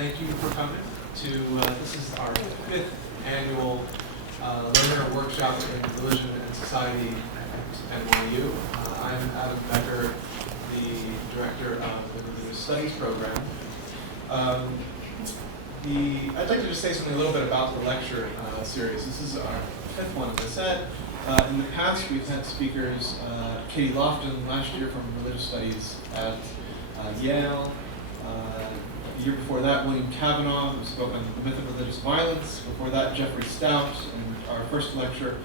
thank you for coming to, this is our 5th annual Lerner Workshop in Religion and Society at NYU. I'm Adam Becker, the director of the Religious Studies program. I'd like to just say something a little bit about the lecture series. This is our 5th one, as I said. In the past, we've had speakers, Katie Lofton last year from Religious Studies at Yale. The year before that, William Kavanaugh, who spoke on the myth of religious violence. Before that, Jeffrey Stout. And our first lecture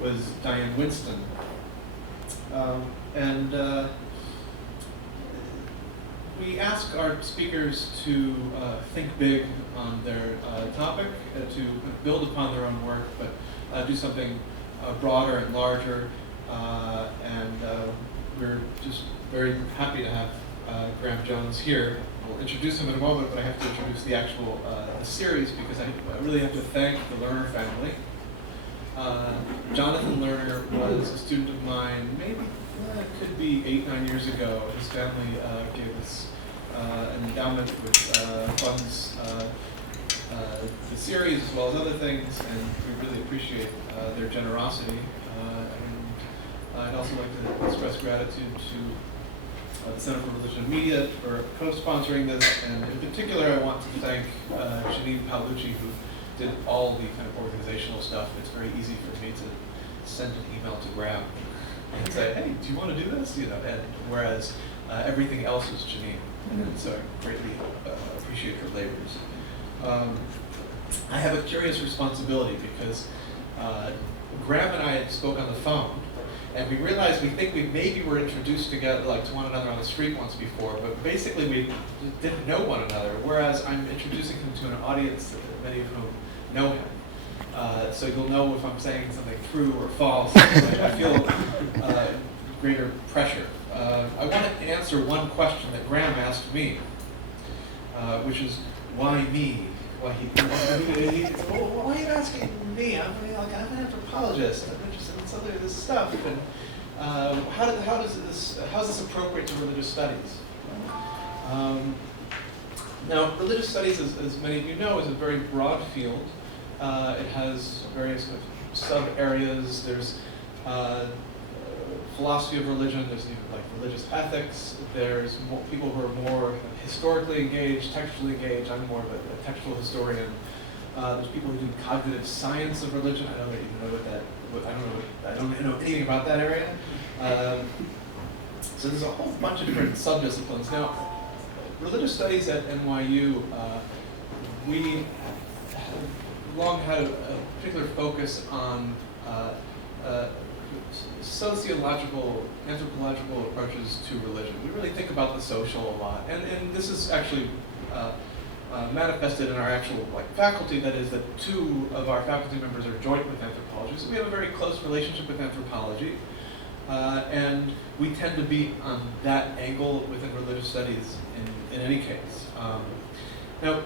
was Diane Winston. We ask our speakers to think big on their topic, to build upon their own work, but do something broader and larger. We're just very happy to have Graham Jones here. I'll introduce him in a moment, but I have to introduce the actual series because I really have to thank the Lerner family. Jonathan Lerner was a student of mine, maybe it could be 8-9 years ago. His family gave us an endowment which funds the series as well as other things, and we really appreciate their generosity. I'd also like to express gratitude to the Center for Religion and Media for co-sponsoring this, and in particular I want to thank Janine Paolucci, who did all the kind of organizational stuff. It's very easy for me to send an email to Graham and say, hey, do you want to do this? And whereas everything else is Janine, and so I greatly appreciate her labors. I have a curious responsibility because Graham and I spoke on the phone, and we realized we maybe were introduced together, to one another on the street once before, but basically we didn't know one another, whereas I'm introducing him to an audience that many of whom know him. So you'll know if I'm saying something true or false. I feel greater pressure. I want to answer one question that Graham asked me, which is, why me? Why are you asking me? I'm an anthropologist. I'm interested in some of this stuff. And how is this appropriate to religious studies? Now, religious studies, as many of you know, is a very broad field. It has various sub-areas. There's philosophy of religion. There's even religious ethics. There's people who are more historically engaged, textually engaged. I'm more of a textual historian. There's people who do cognitive science of religion. I don't even know I don't know anything about that area. So there's a whole bunch of different subdisciplines. Now, religious studies at NYU, we have long had a particular focus on sociological, anthropological approaches to religion. We really think about the social a lot, and this is actually manifested in our actual faculty. That is, that 2 of our faculty members are joint with anthropology, so we have a very close relationship with anthropology, and we tend to be on that angle within religious studies in any case. Now,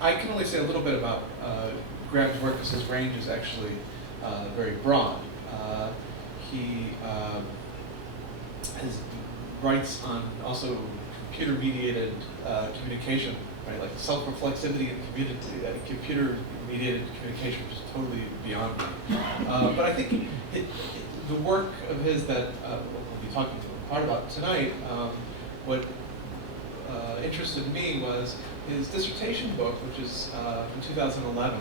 I can only say a little bit about Graham's work because his range is actually very broad. He writes on also computer-mediated communication, right? Like self-reflexivity and computer-mediated communication, which is totally beyond me. But I think the work of his that we'll be talking part about tonight, what interested me was his dissertation book, which is from 2011.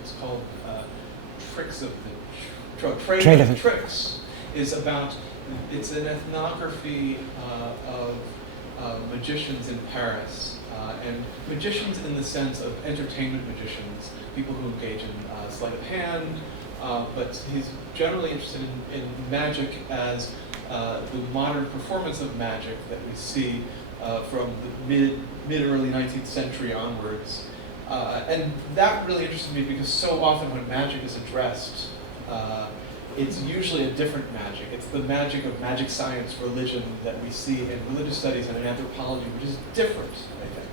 It's called Trade of the Tricks. It's an ethnography of magicians in Paris, and magicians in the sense of entertainment magicians, people who engage in sleight-of-hand, but he's generally interested in magic as the modern performance of magic that we see from the mid-early 19th century onwards. And that really interested me because so often when magic is addressed, it's usually a different magic. It's the magic of magic science, religion that we see in religious studies and in anthropology, which is different, I think.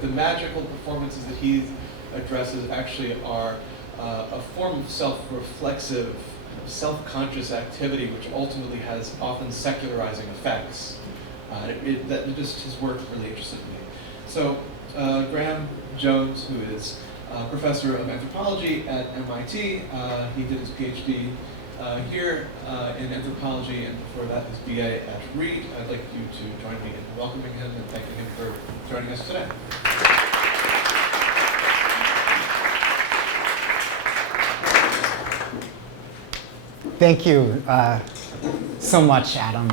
The magical performances that he addresses actually are a form of self-reflexive, self-conscious activity, which ultimately has often secularizing effects. His work really interested me. So Graham Jones, who is professor of anthropology at MIT. He did his PhD here in anthropology, and before that his BA at Reed. I'd like you to join me in welcoming him and thanking him for joining us today. Thank you so much, Adam,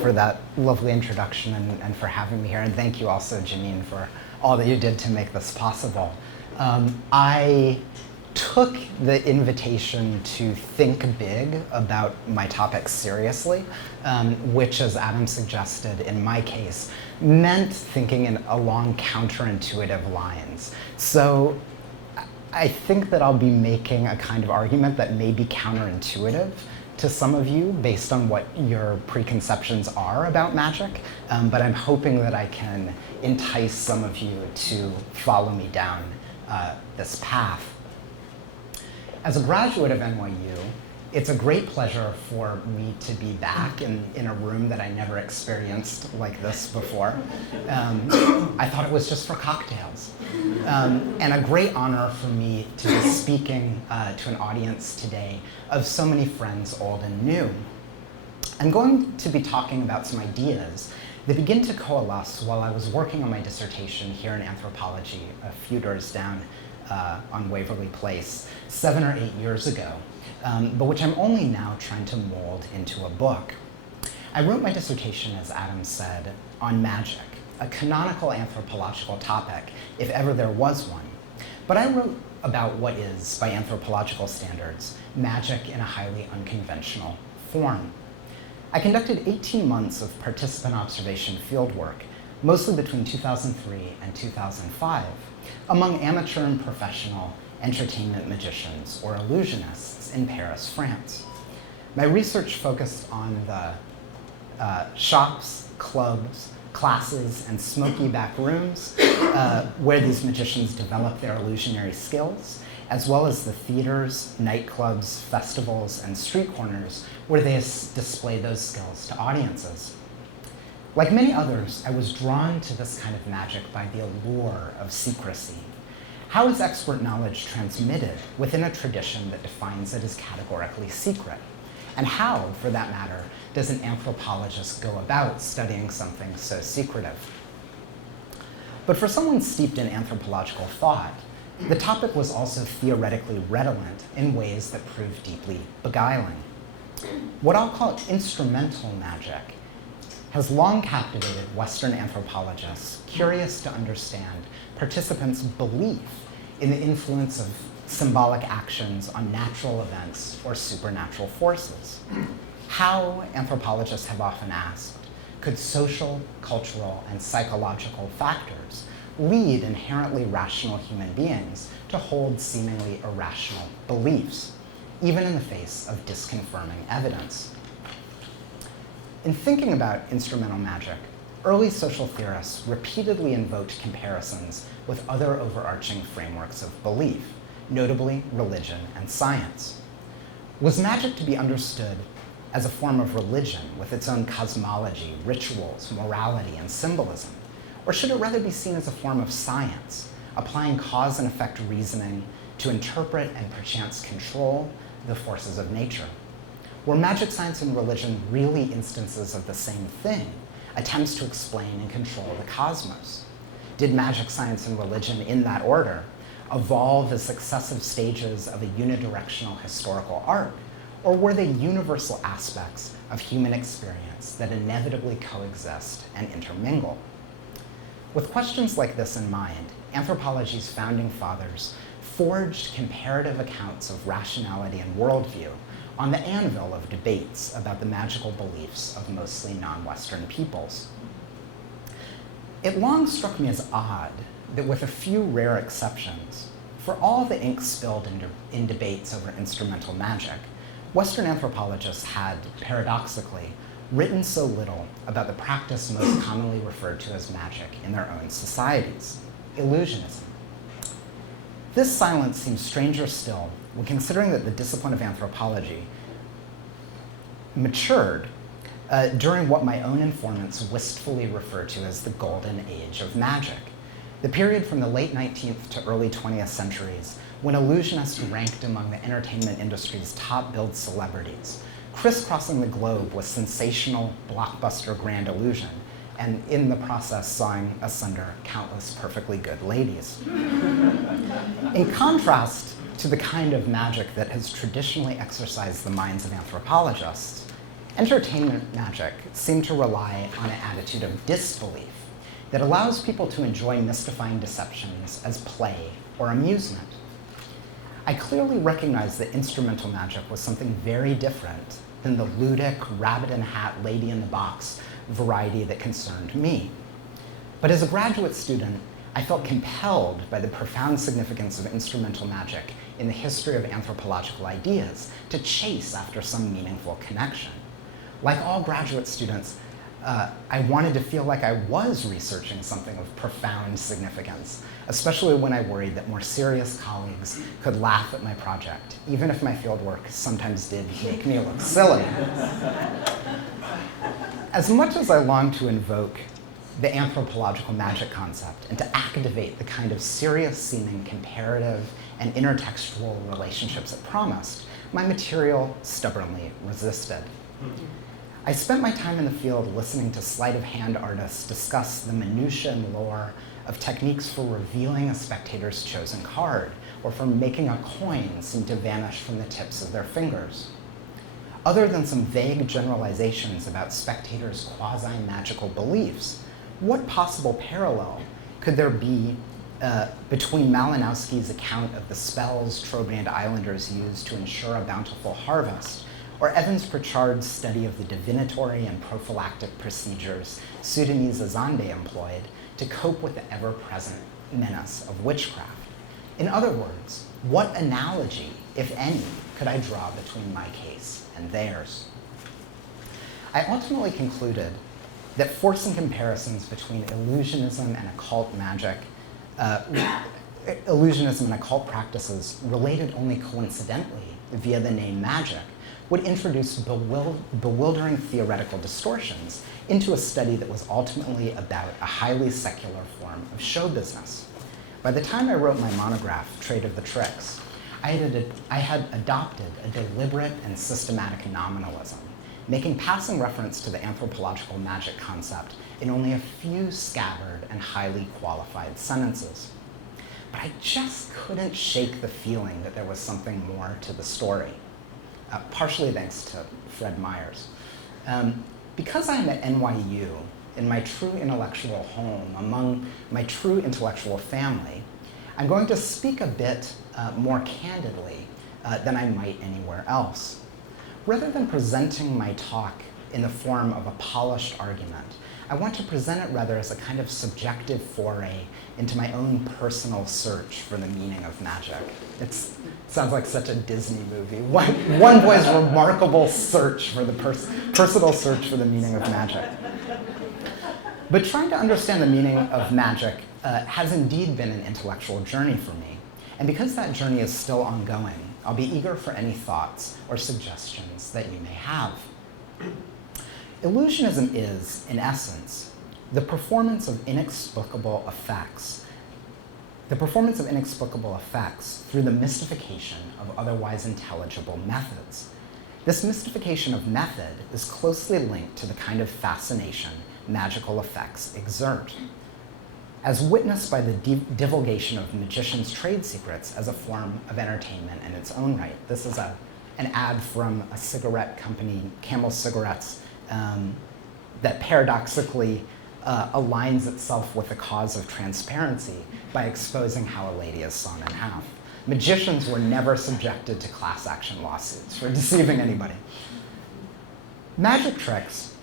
for that lovely introduction and for having me here. And thank you also, Janine, for all that you did to make this possible. I took the invitation to think big about my topic seriously, which, as Adam suggested, in my case, meant thinking along counterintuitive lines. So I think that I'll be making a kind of argument that may be counterintuitive to some of you based on what your preconceptions are about magic, but I'm hoping that I can entice some of you to follow me down this path. As a graduate of NYU, it's a great pleasure for me to be back in a room that I never experienced like this before. I thought it was just for cocktails. And a great honor for me to be speaking to an audience today of so many friends, old and new. I'm going to be talking about some ideas that begin to coalesce while I was working on my dissertation here in anthropology a few doors down on Waverly Place 7 or 8 years ago, but which I'm only now trying to mold into a book. I wrote my dissertation, as Adam said, on magic, a canonical anthropological topic, if ever there was one. But I wrote about what is, by anthropological standards, magic in a highly unconventional form. I conducted 18 months of participant observation fieldwork, mostly between 2003 and 2005, among amateur and professional entertainment magicians or illusionists in Paris, France. My research focused on the shops, clubs, classes, and smoky back rooms where these magicians develop their illusionary skills, as well as the theaters, nightclubs, festivals, and street corners where they display those skills to audiences. Like many others, I was drawn to this kind of magic by the allure of secrecy. How is expert knowledge transmitted within a tradition that defines it as categorically secret? And how, for that matter, does an anthropologist go about studying something so secretive? But for someone steeped in anthropological thought, the topic was also theoretically redolent in ways that proved deeply beguiling. What I'll call instrumental magic has long captivated Western anthropologists curious to understand participants' belief in the influence of symbolic actions on natural events or supernatural forces. How, anthropologists have often asked, could social, cultural, and psychological factors lead inherently rational human beings to hold seemingly irrational beliefs, even in the face of disconfirming evidence? In thinking about instrumental magic, early social theorists repeatedly invoked comparisons with other overarching frameworks of belief, notably religion and science. Was magic to be understood as a form of religion with its own cosmology, rituals, morality, and symbolism? Or should it rather be seen as a form of science, applying cause and effect reasoning to interpret and perchance control the forces of nature? Were magic, science, and religion really instances of the same thing, attempts to explain and control the cosmos? Did magic, science, and religion, in that order, evolve as successive stages of a unidirectional historical arc, or were they universal aspects of human experience that inevitably coexist and intermingle? With questions like this in mind, anthropology's founding fathers forged comparative accounts of rationality and worldview on the anvil of debates about the magical beliefs of mostly non-Western peoples. It long struck me as odd that, with a few rare exceptions, for all the ink spilled in debates over instrumental magic, Western anthropologists had, paradoxically, written so little about the practice most commonly referred to as magic in their own societies, illusionism. This silence seems stranger still when considering that the discipline of anthropology matured during what my own informants wistfully refer to as the golden age of magic. the period from the late 19th to early 20th centuries, when illusionists ranked among the entertainment industry's top billed celebrities, crisscrossing the globe with sensational blockbuster grand illusion, and in the process sawing asunder countless perfectly good ladies. In contrast to the kind of magic that has traditionally exercised the minds of anthropologists, entertainment magic seemed to rely on an attitude of disbelief that allows people to enjoy mystifying deceptions as play or amusement. I clearly recognized that instrumental magic was something very different than the ludic, rabbit-in-hat, lady-in-the-box variety that concerned me. But as a graduate student, I felt compelled by the profound significance of instrumental magic in the history of anthropological ideas to chase after some meaningful connection. Like all graduate students, I wanted to feel like I was researching something of profound significance, especially when I worried that more serious colleagues could laugh at my project, even if my fieldwork sometimes did make me look silly. As much as I longed to invoke the anthropological magic concept and to activate the kind of serious-seeming comparative and intertextual relationships it promised, my material stubbornly resisted. I spent my time in the field listening to sleight-of-hand artists discuss the minutiae and lore of techniques for revealing a spectator's chosen card, or for making a coin seem to vanish from the tips of their fingers. Other than some vague generalizations about spectators' quasi-magical beliefs, what possible parallel could there be between Malinowski's account of the spells Trobriand islanders used to ensure a bountiful harvest, or Evans Pritchard's study of the divinatory and prophylactic procedures Sudanese Azande employed to cope with the ever-present menace of witchcraft? In other words, what analogy, if any, could I draw between my case and theirs? I ultimately concluded that forcing comparisons between illusionism and occult magic, illusionism and occult practices related only coincidentally via the name magic would introduce bewildering theoretical distortions into a study that was ultimately about a highly secular form of show business. By the time I wrote my monograph, Trade of the Tricks, I had adopted a deliberate and systematic nominalism, making passing reference to the anthropological magic concept in only a few scattered and highly qualified sentences. But I just couldn't shake the feeling that there was something more to the story. Partially thanks to Fred Myers. Because I'm at NYU, in my true intellectual home, among my true intellectual family, I'm going to speak a bit more candidly than I might anywhere else. Rather than presenting my talk in the form of a polished argument, I want to present it rather as a kind of subjective foray into my own personal search for the meaning of magic. It sounds like such a Disney movie. One boy's remarkable search for the personal search for the meaning of magic. But trying to understand the meaning of magic has indeed been an intellectual journey for me. And because that journey is still ongoing, I'll be eager for any thoughts or suggestions that you may have. Illusionism is, in essence, the performance of inexplicable effects through the mystification of otherwise intelligible methods. This mystification of method is closely linked to the kind of fascination magical effects exert, as witnessed by the divulgation of magicians' trade secrets as a form of entertainment in its own right. This is an ad from a cigarette company, Camel Cigarettes, that paradoxically aligns itself with the cause of transparency by exposing how a lady is sawn in half. Magicians were never subjected to class action lawsuits for deceiving anybody. Magic tricks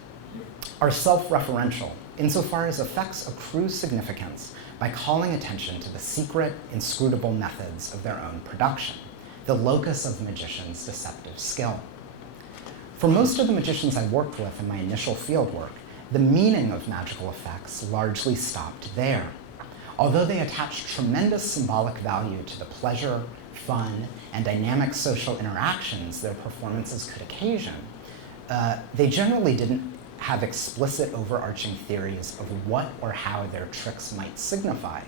are self-referential insofar as effects accrue significance by calling attention to the secret, inscrutable methods of their own production, the locus of magicians' deceptive skill. For most of the magicians I worked with in my initial fieldwork, the meaning of magical effects largely stopped there. Although they attached tremendous symbolic value to the pleasure, fun, and dynamic social interactions their performances could occasion, they generally didn't have explicit overarching theories of what or how their tricks might signify,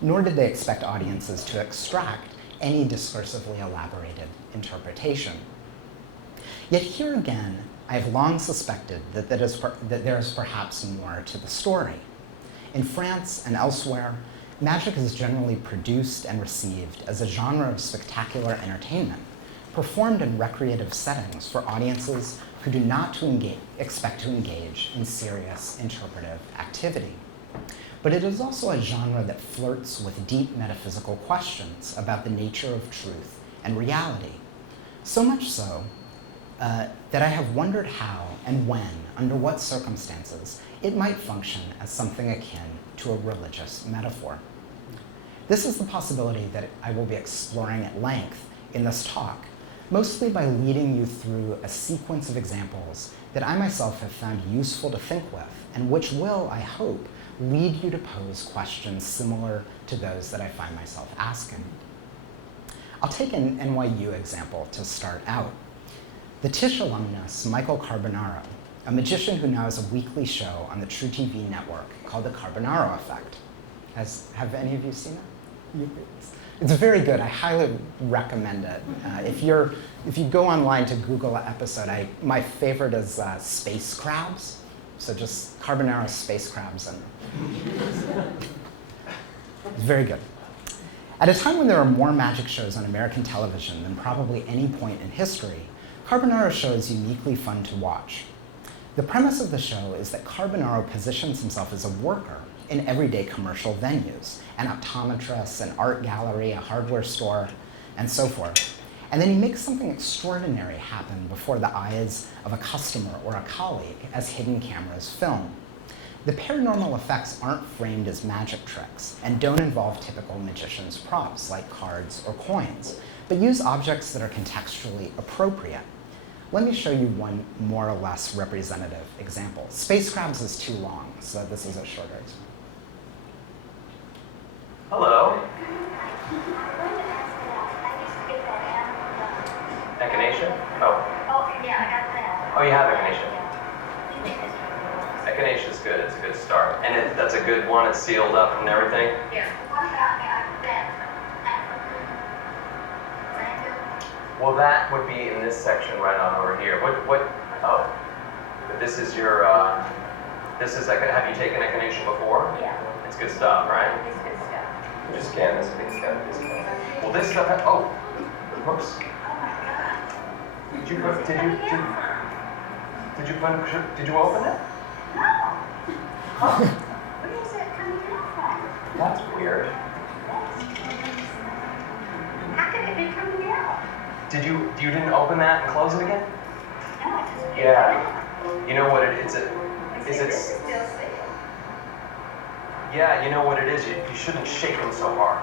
nor did they expect audiences to extract any discursively elaborated interpretation. Yet here again, I have long suspected that there is perhaps more to the story. In France and elsewhere, magic is generally produced and received as a genre of spectacular entertainment, performed in recreative settings for audiences who do not expect to engage in serious interpretive activity. But it is also a genre that flirts with deep metaphysical questions about the nature of truth and reality. So much so that I have wondered how and when, under what circumstances, it might function as something akin to a religious metaphor. This is the possibility that I will be exploring at length in this talk, mostly by leading you through a sequence of examples that I myself have found useful to think with, and which will, I hope, lead you to pose questions similar to those that I find myself asking. I'll take an NYU example to start out. The Tisch alumnus, Michael Carbonaro, a magician who now has a weekly show on the True TV network called The Carbonaro Effect. Have any of you seen it? It's very good. I highly recommend it. If you go online to Google an episode, my favorite is space crabs. So just Carbonaro space crabs, and it's very good. At a time when there are more magic shows on American television than probably any point in history, Carbonaro's show is uniquely fun to watch. The premise of the show is that Carbonaro positions himself as a worker in everyday commercial venues, an optometrist, an art gallery, a hardware store, and so forth. And then he makes something extraordinary happen before the eyes of a customer or a colleague as hidden cameras film. The paranormal effects aren't framed as magic tricks and don't involve typical magician's props like cards or coins, but use objects that are contextually appropriate. Let me show you one more or less representative example. Space crabs is too long, so this is a shorter example. Hello. Echinacea? Oh. Oh, yeah, I got that. Oh, you have echinacea. Echinacea is good. It's a good start. And that's a good one. It's sealed up and everything. Yeah. What about that? Well, that would be in this section right on over here. Oh. But this is your, have you taken echinacea before? Yeah. It's good stuff, right? It's good stuff. Just scan this big stuff. Well, this stuff, whoops. Oh my God. Did you open it? No. Huh. Where is that coming out from? That's weird. How could it be coming out? You didn't open that and close it again? No, it's just Yeah. You know what it is? This is still sealed. Yeah, you know what it is. You shouldn't shake them so hard.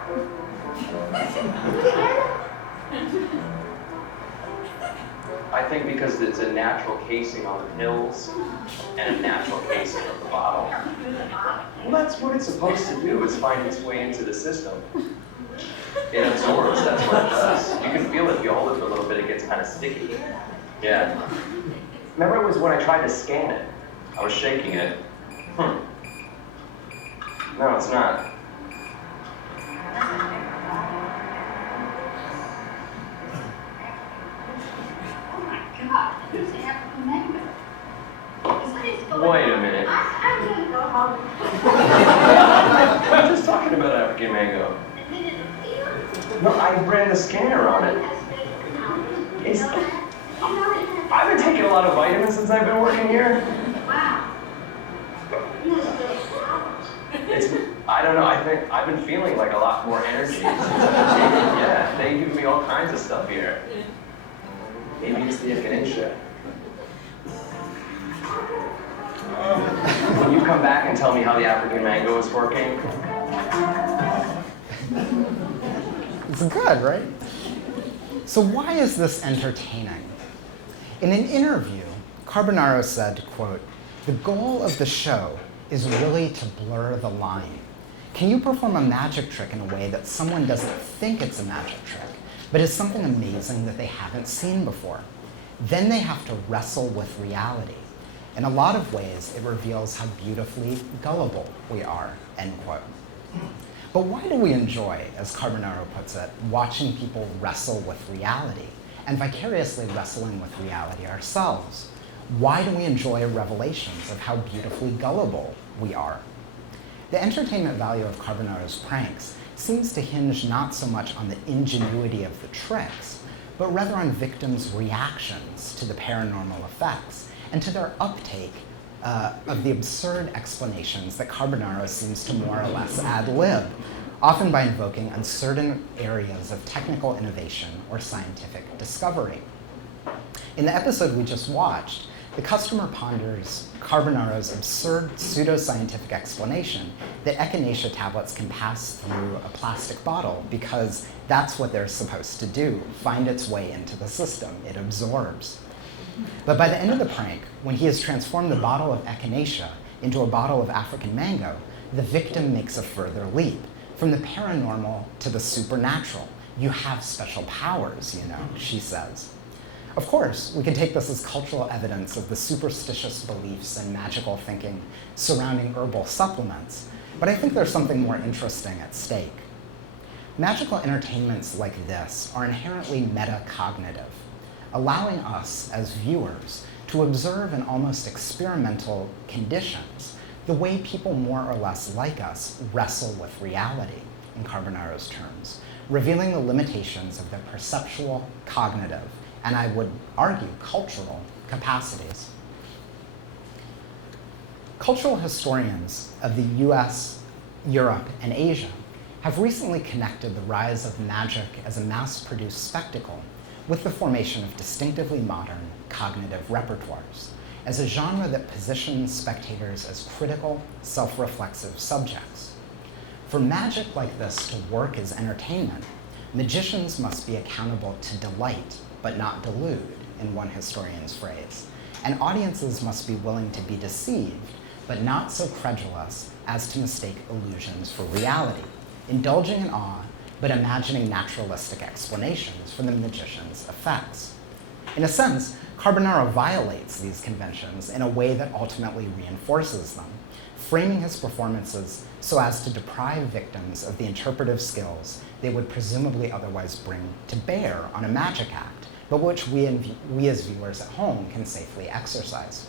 I think because it's a natural casing on the pills and a natural casing of the bottle. Well, that's what it's supposed to do, is find its way into the system. It absorbs, that's what it does. You can feel it if you hold it for a little bit, it gets kind of sticky. Yeah. Remember it was when I tried to scan it. I was shaking it. No, it's not. Wait a minute. I'm gonna go home. I'm just talking about African mango. No, I ran the scanner on it. I've been taking a lot of vitamins since I've been working here. Wow. I don't know, I think I've been feeling like a lot more energy. Yeah, they give me all kinds of stuff here. Maybe it's the echinacea. When you come back and tell me how the African mango is working. It's good, right? So why is this entertaining? In an interview, Carbonaro said, quote, "The goal of the show is really to blur the line. Can you perform a magic trick in a way that someone doesn't think it's a magic trick, but is something amazing that they haven't seen before? Then they have to wrestle with reality. In a lot of ways, it reveals how beautifully gullible we are, end quote. But why do we enjoy, as Carbonaro puts it, watching people wrestle with reality and vicariously wrestling with reality ourselves? Why do we enjoy revelations of how beautifully gullible we are? The entertainment value of Carbonaro's pranks seems to hinge not so much on the ingenuity of the tricks, but rather on victims' reactions to the paranormal effects and to their uptake of the absurd explanations that Carbonaro seems to more or less ad-lib, often by invoking uncertain areas of technical innovation or scientific discovery. In the episode we just watched, the customer ponders Carbonaro's absurd pseudoscientific explanation that echinacea tablets can pass through a plastic bottle because that's what they're supposed to do, find its way into the system, it absorbs. But by the end of the prank, when he has transformed the bottle of echinacea into a bottle of African mango, the victim makes a further leap, from the paranormal to the supernatural. You have special powers, you know, she says. Of course, we can take this as cultural evidence of the superstitious beliefs and magical thinking surrounding herbal supplements, but I think there's something more interesting at stake. Magical entertainments like this are inherently metacognitive, allowing us as viewers to observe in almost experimental conditions the way people more or less like us wrestle with reality, in Carbonaro's terms, revealing the limitations of their perceptual, cognitive, and I would argue cultural capacities. Cultural historians of the US, Europe, and Asia have recently connected the rise of magic as a mass-produced spectacle with the formation of distinctively modern cognitive repertoires, as a genre that positions spectators as critical, self-reflexive subjects. For magic like this to work as entertainment, magicians must be accountable to delight, but not delude, in one historian's phrase, and audiences must be willing to be deceived, but not so credulous as to mistake illusions for reality, indulging in awe, but imagining naturalistic explanations for the magician's effects. In a sense, Carbonaro violates these conventions in a way that ultimately reinforces them, framing his performances so as to deprive victims of the interpretive skills they would presumably otherwise bring to bear on a magic act, but which we as viewers at home can safely exercise.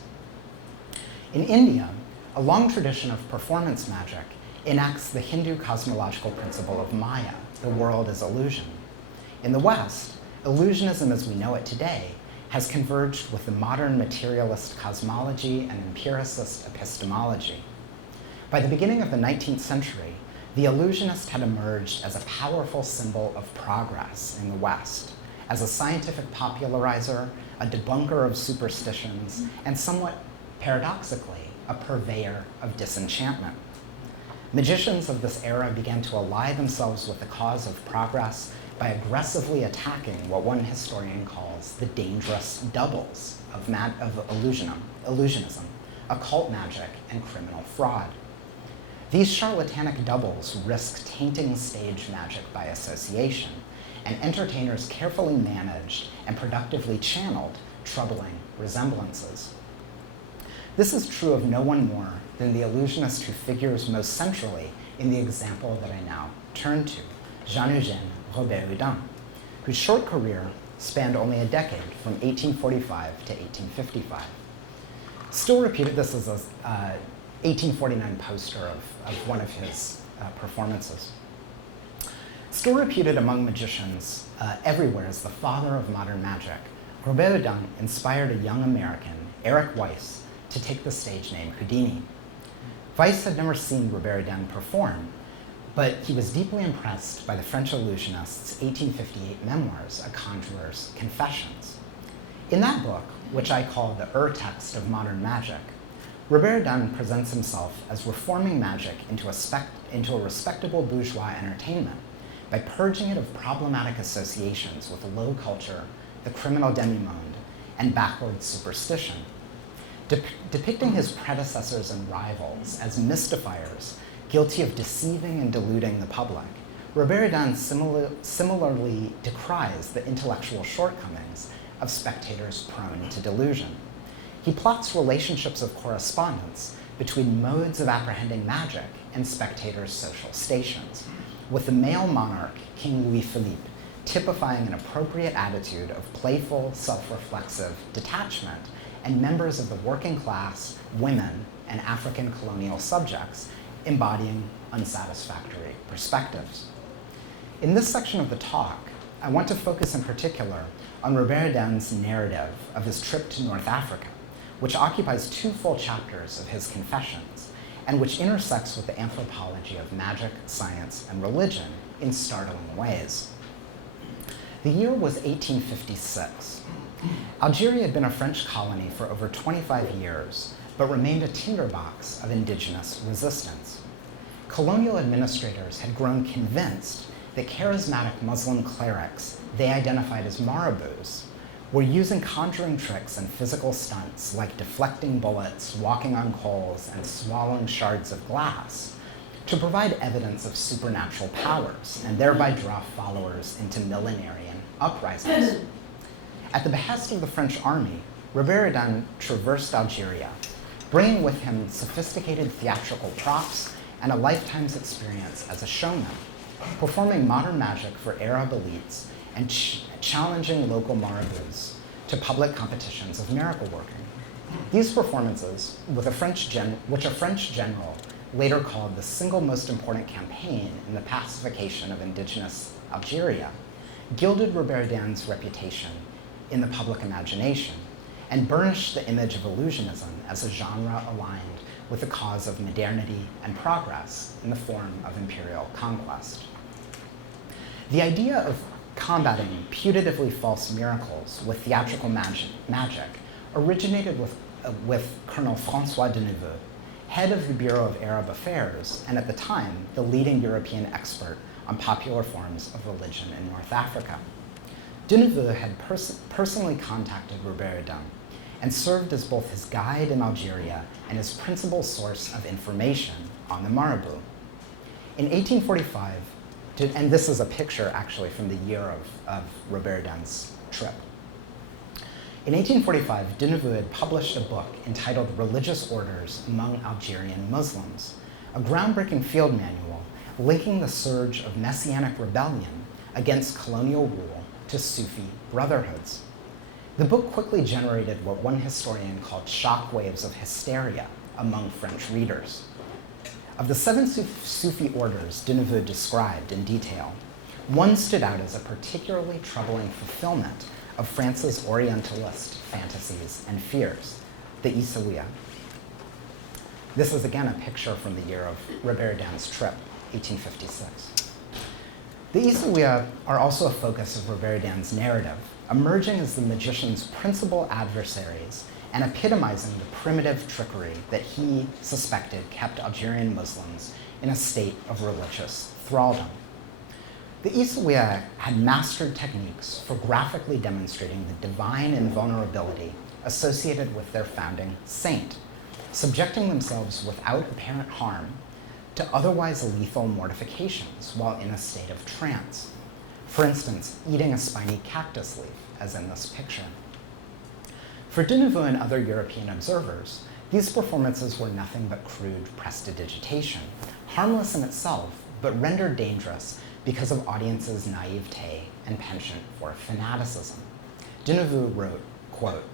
In India, a long tradition of performance magic enacts the Hindu cosmological principle of Maya, the world is illusion. In the West, illusionism as we know it today has converged with the modern materialist cosmology and empiricist epistemology. By the beginning of the 19th century, the illusionist had emerged as a powerful symbol of progress in the West, as a scientific popularizer, a debunker of superstitions, and somewhat paradoxically, a purveyor of disenchantment. Magicians of this era began to ally themselves with the cause of progress by aggressively attacking what one historian calls the dangerous doubles of illusionism, occult magic, and criminal fraud. These charlatanic doubles risk tainting stage magic by association, and entertainers carefully managed and productively channeled troubling resemblances. This is true of no one more than the illusionist who figures most centrally in the example that I now turn to, Jean-Eugène Robert-Houdin, whose short career spanned only a decade from 1845 to 1855. Still repeated, this is a 1849 poster of one of his performances. Still reputed among magicians everywhere as the father of modern magic, Robert-Houdin inspired a young American, Eric Weiss, to take the stage name Houdini. Weiss had never seen Robert-Houdin perform, but he was deeply impressed by the French illusionist's 1858 memoirs, A Conjurer's Confessions. In that book, which I call the ur-text of modern magic, Robert-Houdin presents himself as reforming magic into a respectable bourgeois entertainment by purging it of problematic associations with low culture, the criminal demimonde, and backward superstition. Depicting his predecessors and rivals as mystifiers guilty of deceiving and deluding the public, Robert-Houdin similarly decries the intellectual shortcomings of spectators prone to delusion. he plots relationships of correspondence between modes of apprehending magic and spectators' social stations, with the male monarch, King Louis-Philippe, typifying an appropriate attitude of playful, self-reflexive detachment, and members of the working class, women, and African colonial subjects embodying unsatisfactory perspectives. In this section of the talk, I want to focus in particular on Robert Houdin's narrative of his trip to North Africa, which occupies 2 full chapters of his Confessions, and which intersects with the anthropology of magic, science, and religion in startling ways. The year was 1856. Algeria had been a French colony for over 25 years, but remained a tinderbox of indigenous resistance. Colonial administrators had grown convinced that charismatic Muslim clerics they identified as marabouts were using conjuring tricks and physical stunts like deflecting bullets, walking on coals, and swallowing shards of glass to provide evidence of supernatural powers and thereby draw followers into millenarian uprisings. At the behest of the French army, Robert Houdin traversed Algeria, bringing with him sophisticated theatrical props and a lifetime's experience as a showman, performing modern magic for Arab elites and challenging local marabouts to public competitions of miracle working. These performances, which a French general later called the single most important campaign in the pacification of indigenous Algeria, gilded Robert Houdin's reputation in the public imagination and burnished the image of illusionism as a genre aligned with the cause of modernity and progress in the form of imperial conquest. The idea of combating putatively false miracles with theatrical magic originated with Colonel François de Neveu, head of the Bureau of Arab Affairs, and at the time, the leading European expert on popular forms of religion in North Africa. De Neveu had personally contacted Robert Houdin and served as both his guide in Algeria and his principal source of information on the marabout. In 1845, and this is a picture actually from the year of Robert Houdin's trip. In 1845, de Neveu had published a book entitled Religious Orders Among Algerian Muslims, a groundbreaking field manual linking the surge of messianic rebellion against colonial rule to Sufi brotherhoods. The book quickly generated what one historian called shock waves of hysteria among French readers. Of the 7 Sufi orders de Neveu described in detail, one stood out as a particularly troubling fulfillment of France's Orientalist fantasies and fears, the Isawiya. This is again a picture from the year of Robert Houdin's trip, 1856. The Isawiya are also a focus of Robert Houdin's narrative, emerging as the magician's principal adversaries and epitomizing the primitive trickery that he suspected kept Algerian Muslims in a state of religious thraldom. The Isawiya had mastered techniques for graphically demonstrating the divine invulnerability associated with their founding saint, subjecting themselves without apparent harm to otherwise lethal mortifications while in a state of trance. For instance, eating a spiny cactus leaf, as in this picture. For de Neveu and other European observers, these performances were nothing but crude prestidigitation, harmless in itself, but rendered dangerous because of audiences' naivete and penchant for fanaticism. De Neveu wrote, quote,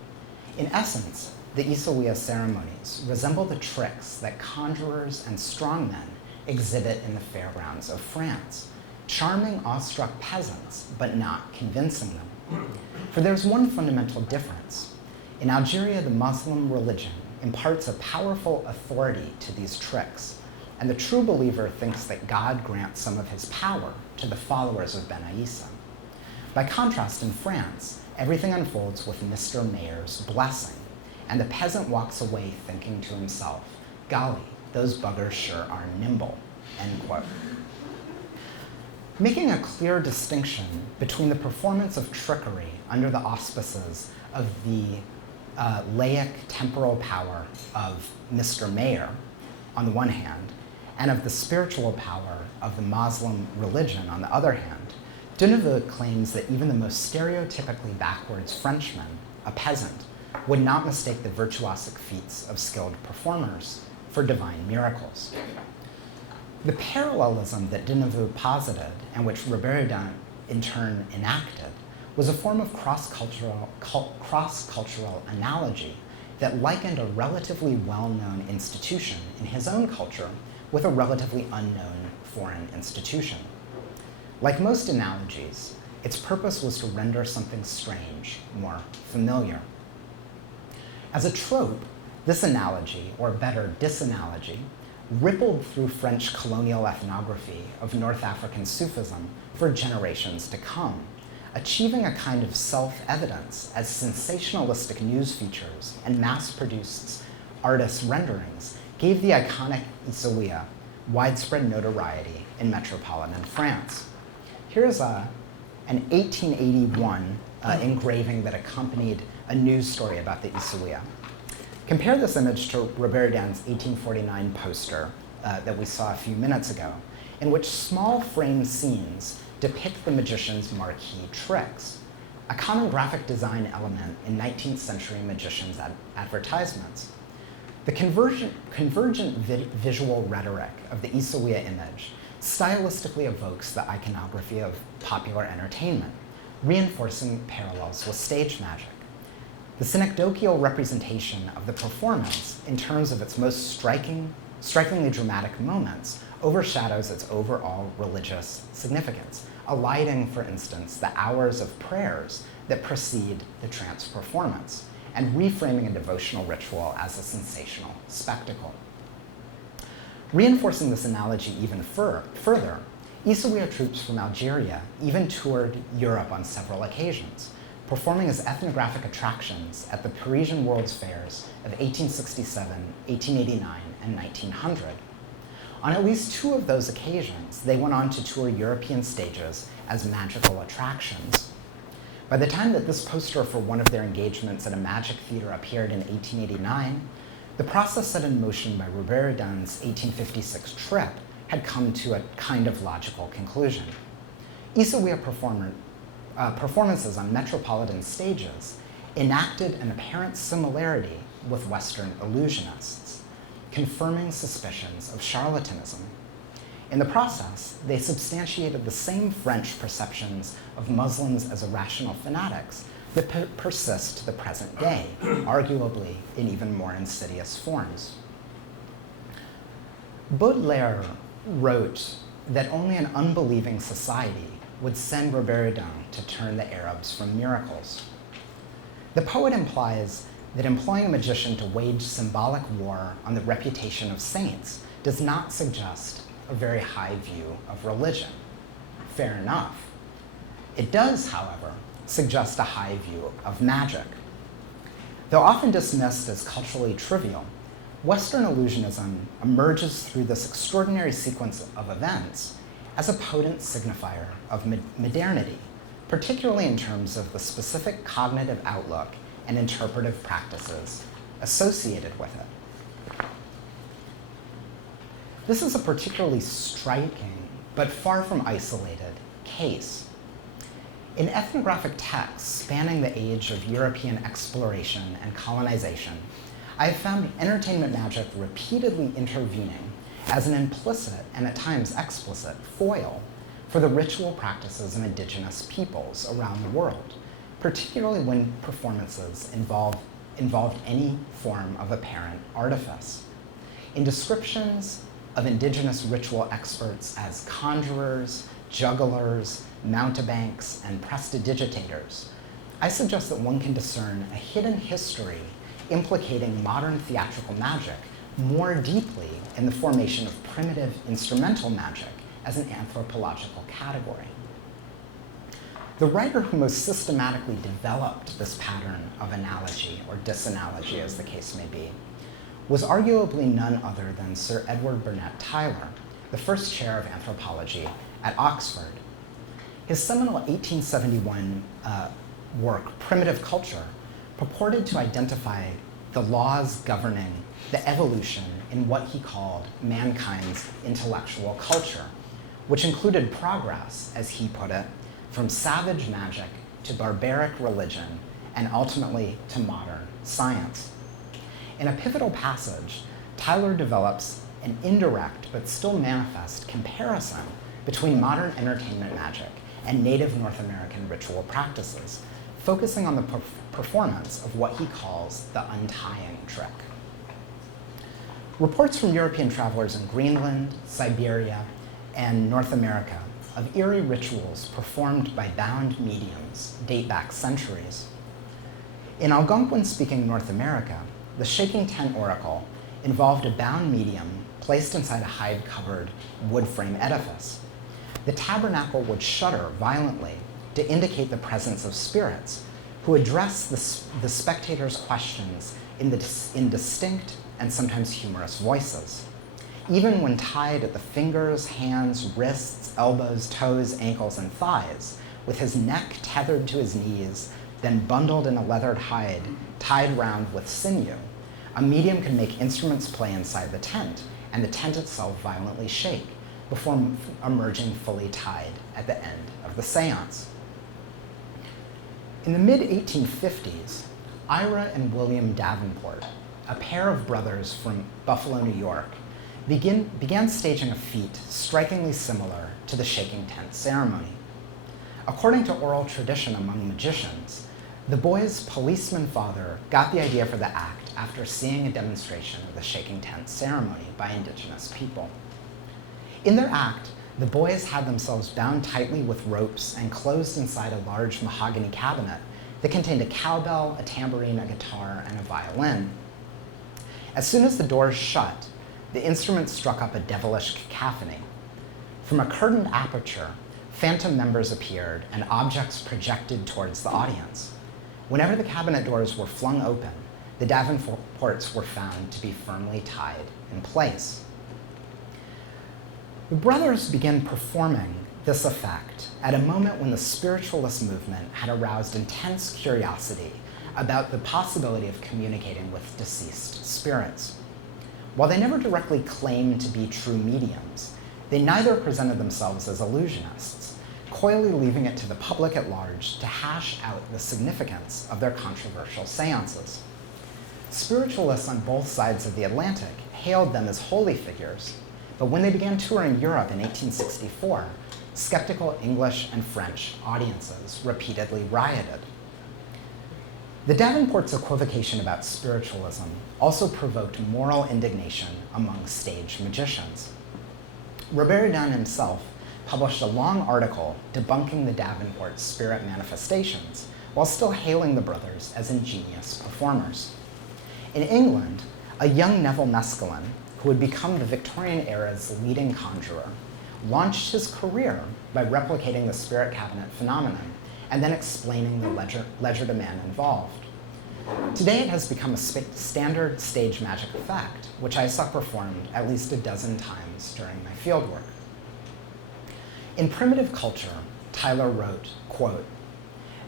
"In essence, the Isawiya ceremonies resemble the tricks that conjurers and strongmen exhibit in the fairgrounds of France, charming awestruck peasants, but not convincing them. For there's one fundamental difference. In Algeria, the Muslim religion imparts a powerful authority to these tricks, and the true believer thinks that God grants some of his power to the followers of Ben Isa. By contrast, in France, everything unfolds with Mr. Mayor's blessing, and the peasant walks away thinking to himself, golly, those buggers sure are nimble," end quote. Making a clear distinction between the performance of trickery under the auspices of the laic temporal power of Mr. Mayor, on the one hand, and of the spiritual power of the Muslim religion, on the other hand, de Neveu claims that even the most stereotypically backwards Frenchman, a peasant, would not mistake the virtuosic feats of skilled performers for divine miracles. The parallelism that de Nouveau posited, and which Robert-Houdin in turn enacted, was a form of cross-cultural analogy that likened a relatively well-known institution in his own culture with a relatively unknown foreign institution. Like most analogies, its purpose was to render something strange more familiar. As a trope, this analogy, or better, disanalogy, rippled through French colonial ethnography of North African Sufism for generations to come, achieving a kind of self-evidence as sensationalistic news features and mass-produced artist renderings gave the iconic Isaouia widespread notoriety in metropolitan France. Here's an 1881 engraving that accompanied a news story about the Isaouia. Compare this image to Robert-Houdin's 1849 poster that we saw a few minutes ago, in which small frame scenes depict the magician's marquee tricks, a common graphic design element in 19th century magicians' advertisements. The convergent visual rhetoric of the Isaouia image stylistically evokes the iconography of popular entertainment, reinforcing parallels with stage magic. The synecdochial representation of the performance, in terms of its most strikingly dramatic moments, overshadows its overall religious significance, eliding, for instance, the hours of prayers that precede the trance performance, and reframing a devotional ritual as a sensational spectacle. Reinforcing this analogy even further, Isaouia troops from Algeria even toured Europe on several occasions, performing as ethnographic attractions at the Parisian World's Fairs of 1867, 1889, and 1900. On at least two of those occasions, they went on to tour European stages as magical attractions. By the time that this poster for one of their engagements at a magic theater appeared in 1889, the process set in motion by Robert-Houdin's 1856 trip had come to a kind of logical conclusion. Isaouia performances on metropolitan stages enacted an apparent similarity with Western illusionists, confirming suspicions of charlatanism. In the process, they substantiated the same French perceptions of Muslims as irrational fanatics that persist to the present day, arguably in even more insidious forms. Baudelaire wrote that only an unbelieving society would send Robert-Houdin to turn the Arabs from miracles. The poet implies that employing a magician to wage symbolic war on the reputation of saints does not suggest a very high view of religion. Fair enough. It does, however, suggest a high view of magic. Though often dismissed as culturally trivial, Western illusionism emerges through this extraordinary sequence of events as a potent signifier of modernity, particularly in terms of the specific cognitive outlook and interpretive practices associated with it. This is a particularly striking, but far from isolated, case. In ethnographic texts spanning the age of European exploration and colonization, I have found entertainment magic repeatedly intervening as an implicit and at times explicit foil for the ritual practices of indigenous peoples around the world, particularly when performances involved any form of apparent artifice. In descriptions of indigenous ritual experts as conjurers, jugglers, mountebanks, and prestidigitators, I suggest that one can discern a hidden history implicating modern theatrical magic more deeply in the formation of primitive instrumental magic as an anthropological category. The writer who most systematically developed this pattern of analogy, or disanalogy as the case may be, was arguably none other than Sir Edward Burnett Tylor, the first chair of anthropology at Oxford. His seminal 1871 work, Primitive Culture, purported to identify the laws governing the evolution in what he called mankind's intellectual culture, which included progress, as he put it, from savage magic to barbaric religion and ultimately to modern science. In a pivotal passage, Tyler develops an indirect but still manifest comparison between modern entertainment magic and native North American ritual practices, focusing on the performance of what he calls the untying trick. Reports from European travelers in Greenland, Siberia, and North America of eerie rituals performed by bound mediums date back centuries. In Algonquin-speaking North America, the shaking tent oracle involved a bound medium placed inside a hide-covered wood frame edifice. The tabernacle would shudder violently to indicate the presence of spirits who address the spectators' questions in distinct and sometimes humorous voices. Even when tied at the fingers, hands, wrists, elbows, toes, ankles, and thighs, with his neck tethered to his knees, then bundled in a leathered hide, tied round with sinew, a medium can make instruments play inside the tent, and the tent itself violently shake before emerging fully tied at the end of the seance. In the mid-1850s, Ira and William Davenport, a pair of brothers from Buffalo, New York, began staging a feat strikingly similar to the shaking tent ceremony. According to oral tradition among magicians, the boy's policeman father got the idea for the act after seeing a demonstration of the shaking tent ceremony by indigenous people. In their act, the boys had themselves bound tightly with ropes and closed inside a large mahogany cabinet that contained a cowbell, a tambourine, a guitar, and a violin. As soon as the doors shut, the instruments struck up a devilish cacophony. From a curtained aperture, phantom members appeared and objects projected towards the audience. Whenever the cabinet doors were flung open, the Davenports were found to be firmly tied in place. The brothers began performing this effect at a moment when the spiritualist movement had aroused intense curiosity about the possibility of communicating with deceased spirits. While they never directly claimed to be true mediums, they neither presented themselves as illusionists, coyly leaving it to the public at large to hash out the significance of their controversial seances. Spiritualists on both sides of the Atlantic hailed them as holy figures, but when they began touring Europe in 1864, skeptical English and French audiences repeatedly rioted. The Davenports' equivocation about spiritualism also provoked moral indignation among stage magicians. Robert Dunn himself published a long article debunking the Davenports' spirit manifestations while still hailing the brothers as ingenious performers. In England, a young Neville Mescaline, who would become the Victorian era's leading conjurer, launched his career by replicating the spirit cabinet phenomenon and then explaining the legerdemain involved. Today it has become a standard stage magic effect, which I saw performed at least a dozen times during my fieldwork. In Primitive Culture, Tyler wrote, quote,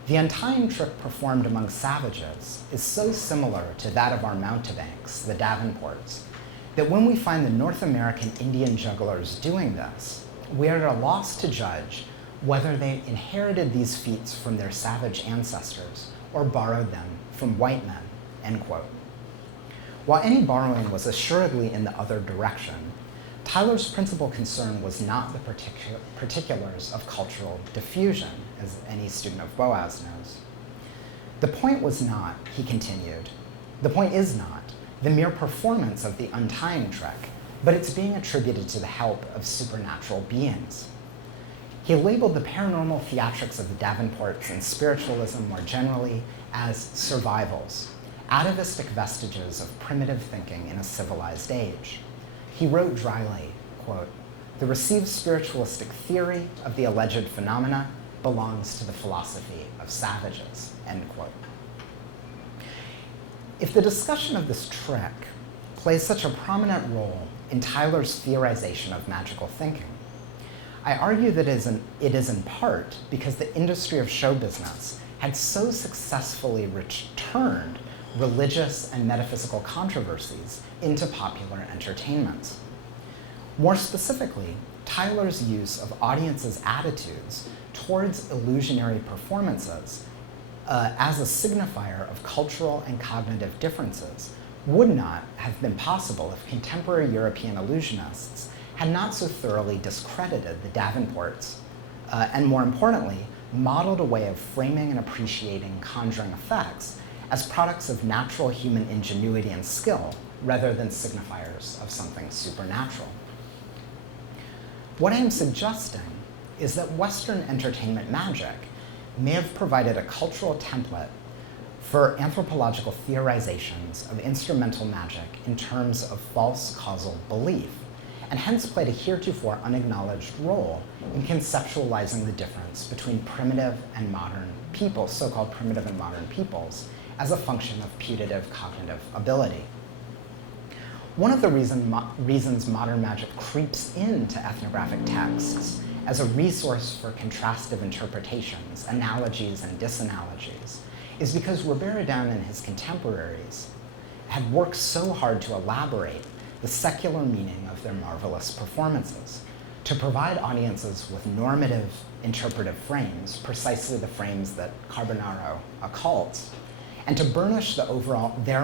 "The untying trick performed among savages is so similar to that of our mountebanks, the Davenports, that when we find the North American Indian jugglers doing this, we are at a loss to judge whether they inherited these feats from their savage ancestors or borrowed them from white men," end quote. While any borrowing was assuredly in the other direction, Tyler's principal concern was not the particulars of cultural diffusion, as any student of Boas knows. The point was not, he continued, the point is not the mere performance of the untying trick, but it's being attributed to the help of supernatural beings. He labeled the paranormal theatrics of the Davenports and spiritualism more generally as survivals, atavistic vestiges of primitive thinking in a civilized age. He wrote dryly, quote, "The received spiritualistic theory of the alleged phenomena belongs to the philosophy of savages," end quote. If the discussion of this trick plays such a prominent role in Tyler's theorization of magical thinking, I argue that it is in part because the industry of show business had so successfully turned religious and metaphysical controversies into popular entertainments. More specifically, Tyler's use of audiences' attitudes towards illusionary performances as a signifier of cultural and cognitive differences would not have been possible if contemporary European illusionists had not so thoroughly discredited the Davenports, and more importantly, modeled a way of framing and appreciating conjuring effects as products of natural human ingenuity and skill, rather than signifiers of something supernatural. What I am suggesting is that Western entertainment magic may have provided a cultural template for anthropological theorizations of instrumental magic in terms of false causal belief, and hence played a heretofore unacknowledged role in conceptualizing the difference between primitive and modern peoples, so-called primitive and modern peoples, as a function of putative cognitive ability. One of the reasons modern magic creeps into ethnographic texts as a resource for contrastive interpretations, analogies, and disanalogies is because Robert-Houdin and his contemporaries had worked so hard to elaborate the secular meaning of their marvelous performances, to provide audiences with normative interpretive frames, precisely the frames that Carbonaro occults, and to burnish their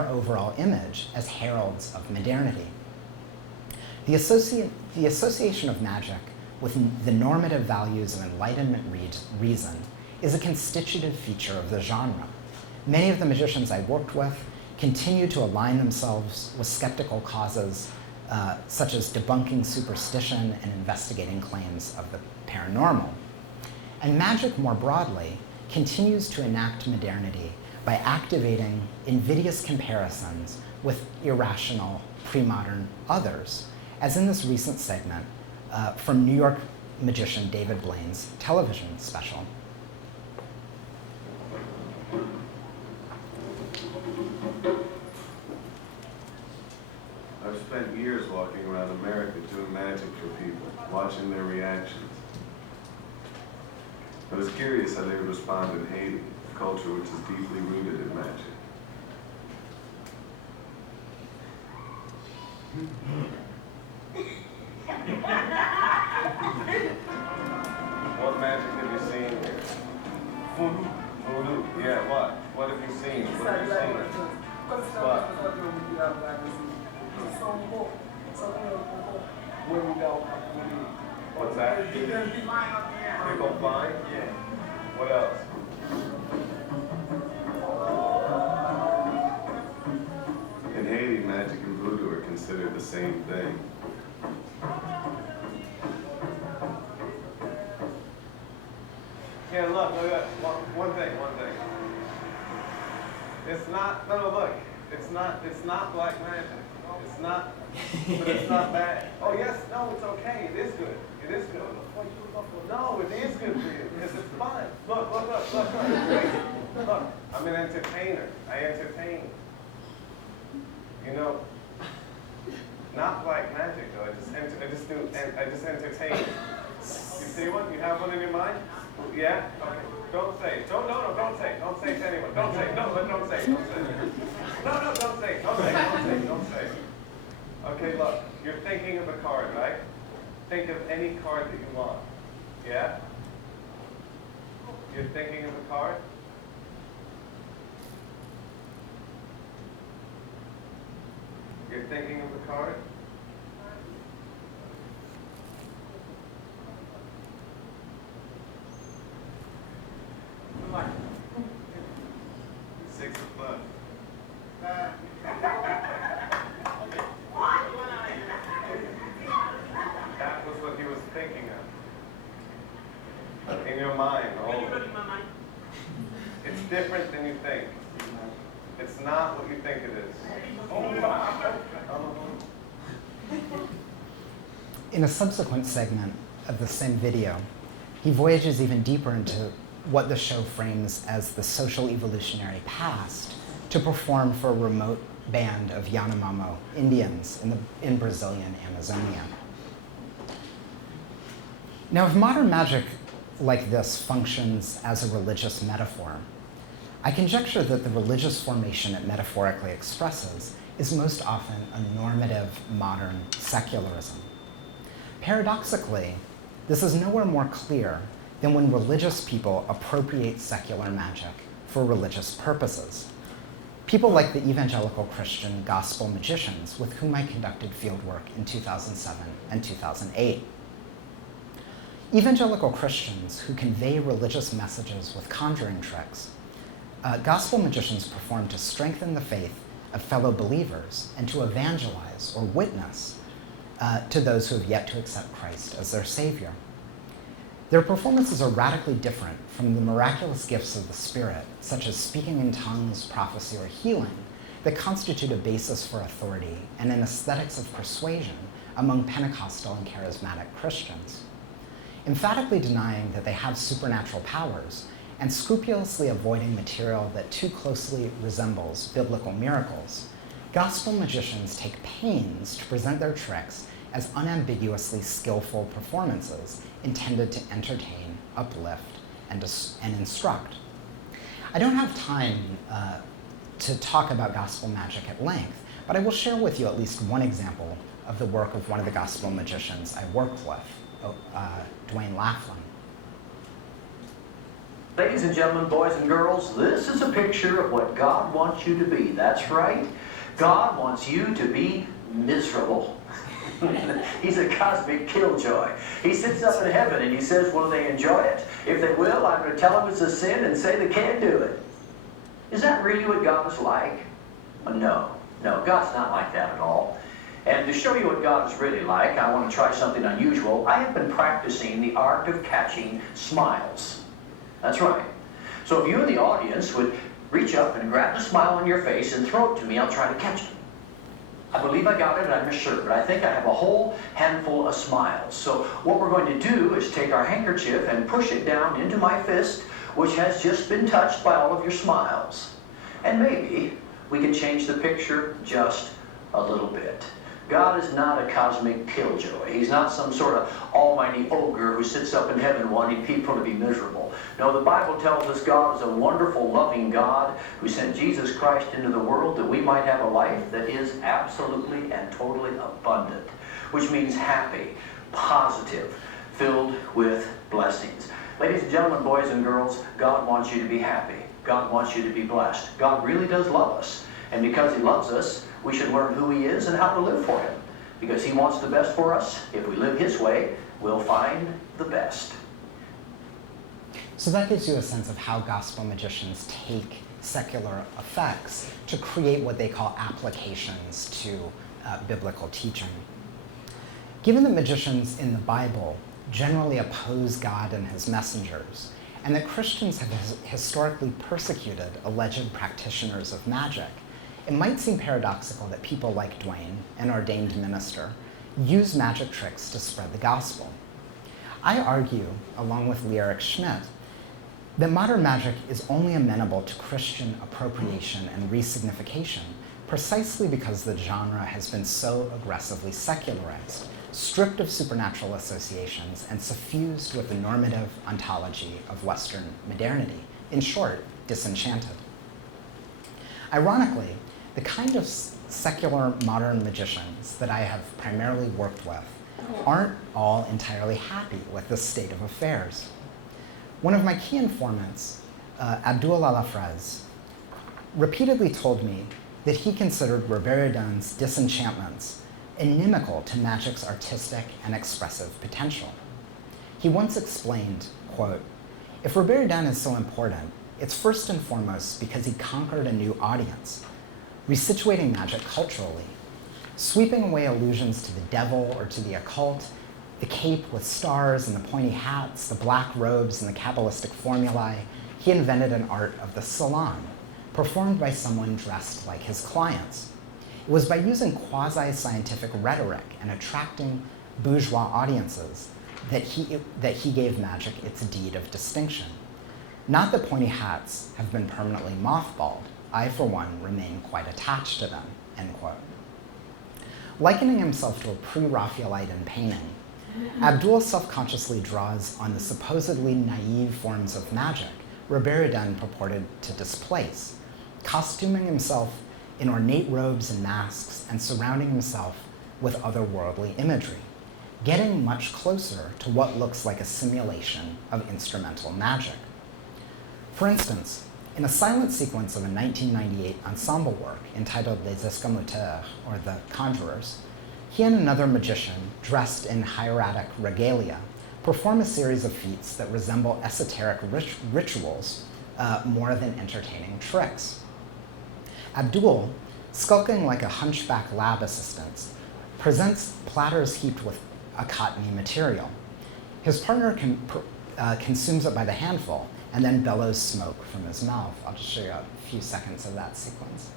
overall image as heralds of modernity. The association of magic with the normative values of Enlightenment reason is a constitutive feature of the genre. Many of the magicians I worked with continue to align themselves with skeptical causes such as debunking superstition and investigating claims of the paranormal. And magic more broadly continues to enact modernity by activating invidious comparisons with irrational, pre-modern others, as in this recent segment from New York magician David Blaine's television special. I've spent years walking around America doing magic for people, watching their reactions. I was curious how they would respond in Haiti, a culture which is deeply rooted in magic. What magic have you seen here? Voodoo. Voodoo? Yeah, what? What have you seen? What have you seen? What? What's that? They go blind? Yeah. What else? In Haiti, magic and voodoo are considered the same thing. Yeah, look, one thing. It's not, no, look, it's not black magic. It's not, but it's not bad. Oh yes, no, it's okay, it is good. It is good. No, it is good for you, because it's fun. Look. Look, I'm an entertainer. I entertain. You know, not black magic though, I just entertain. You see one? You have one in your mind? Yeah? Okay. Don't say. Don't say. Don't say to anyone. Don't say. No, don't say. Don't say. No, don't say. Don't say. Okay, look. You're thinking of a card, right? Think of any card that you want. Yeah? You're thinking of a card? You're thinking of a card? Six of clubs. That was what he was thinking of. In your mind, always. It's different than you think. It's not what you think it is. In a subsequent segment of the same video, he voyages even deeper into what the show frames as the social evolutionary past to perform for a remote band of Yanomamo Indians in Brazilian Amazonia. Now, if modern magic like this functions as a religious metaphor, I conjecture that the religious formation it metaphorically expresses is most often a normative modern secularism. Paradoxically, this is nowhere more clear than when religious people appropriate secular magic for religious purposes. People like the evangelical Christian gospel magicians with whom I conducted fieldwork in 2007 and 2008. Evangelical Christians who convey religious messages with conjuring tricks, gospel magicians perform to strengthen the faith of fellow believers and to evangelize or witness to those who have yet to accept Christ as their Savior. Their performances are radically different from the miraculous gifts of the Spirit, such as speaking in tongues, prophecy, or healing, that constitute a basis for authority and an aesthetics of persuasion among Pentecostal and charismatic Christians. Emphatically denying that they have supernatural powers and scrupulously avoiding material that too closely resembles biblical miracles, gospel magicians take pains to present their tricks as unambiguously skillful performances intended to entertain, uplift, and instruct. I don't have time to talk about gospel magic at length, but I will share with you at least one example of the work of one of the gospel magicians I worked with, Dwayne Laughlin. Ladies and gentlemen, boys and girls, this is a picture of what God wants you to be. That's right. God wants you to be miserable. He's a cosmic killjoy. He sits up in heaven and he says, will they enjoy it? If they will, I'm going to tell them it's a sin and say they can't do it. Is that really what God is like? No, God's not like that at all. And to show you what God is really like, I want to try something unusual. I have been practicing the art of catching smiles. That's right. So if you in the audience would reach up and grab the smile on your face and throw it to me, I'll try to catch it. I believe I got it, I'm not sure, but I think I have a whole handful of smiles. So what we're going to do is take our handkerchief and push it down into my fist, which has just been touched by all of your smiles. And maybe we can change the picture just a little bit. God is not a cosmic killjoy. He's not some sort of almighty ogre who sits up in heaven wanting people to be miserable. No, the Bible tells us God is a wonderful, loving God who sent Jesus Christ into the world that we might have a life that is absolutely and totally abundant, which means happy, positive, filled with blessings. Ladies and gentlemen, boys and girls, God wants you to be happy. God wants you to be blessed. God really does love us. And because he loves us, we should learn who he is and how to live for him. Because he wants the best for us. If we live his way, we'll find the best. So that gives you a sense of how gospel magicians take secular effects to create what they call applications to biblical teaching. Given that magicians in the Bible generally oppose God and his messengers, and that Christians have historically persecuted alleged practitioners of magic, it might seem paradoxical that people like Dwayne, an ordained minister, use magic tricks to spread the gospel. I argue, along with Lee Eric Schmidt, that modern magic is only amenable to Christian appropriation and resignification precisely because the genre has been so aggressively secularized, stripped of supernatural associations, and suffused with the normative ontology of Western modernity. In short, disenchanted. Ironically, the kind of secular modern magicians that I have primarily worked with aren't all entirely happy with this state of affairs. One of my key informants, Abdul Alafrez, repeatedly told me that he considered Robert-Houdin's disenchantments inimical to magic's artistic and expressive potential. He once explained, quote, "If Robert-Houdin is so important, it's first and foremost because he conquered a new audience, resituating magic culturally, sweeping away allusions to the devil or to the occult, the cape with stars and the pointy hats, the black robes and the Kabbalistic formulae. He invented an art of the salon, performed by someone dressed like his clients. It was by using quasi-scientific rhetoric and attracting bourgeois audiences that he gave magic its deed of distinction. Not that pointy hats have been permanently mothballed. I, for one, remain quite attached to them," end quote. Likening himself to a pre-Raphaelite painting, Abdul self-consciously draws on the supposedly naive forms of magic Robert-Houdin purported to displace, costuming himself in ornate robes and masks and surrounding himself with otherworldly imagery, getting much closer to what looks like a simulation of instrumental magic. For instance, In a silent sequence of a 1998 ensemble work entitled Les Escamoteurs, or The Conjurers, he and another magician, dressed in hieratic regalia, perform a series of feats that resemble esoteric rituals more than entertaining tricks. Abdul, skulking like a hunchback lab assistant, presents platters heaped with a cottony material. His partner consumes it by the handful and then bellows smoke from his mouth. I'll just show you a few seconds of that sequence.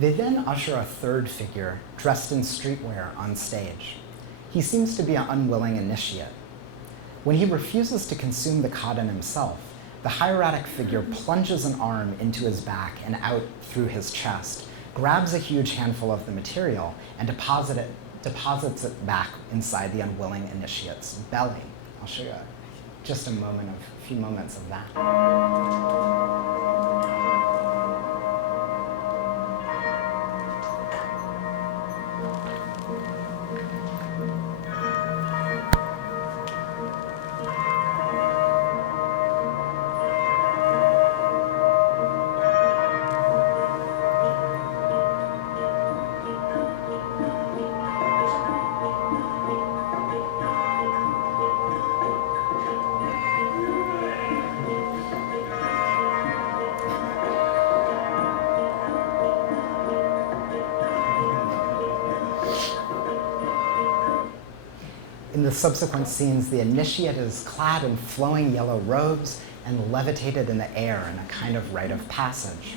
They then usher a third figure dressed in streetwear on stage. He seems to be an unwilling initiate. When he refuses to consume the cotton himself, the hieratic figure plunges an arm into his back and out through his chest, grabs a huge handful of the material, and deposits it back inside the unwilling initiate's belly. I'll show you just a few moments of that. In the subsequent scenes, the initiate is clad in flowing yellow robes and levitated in the air in a kind of rite of passage.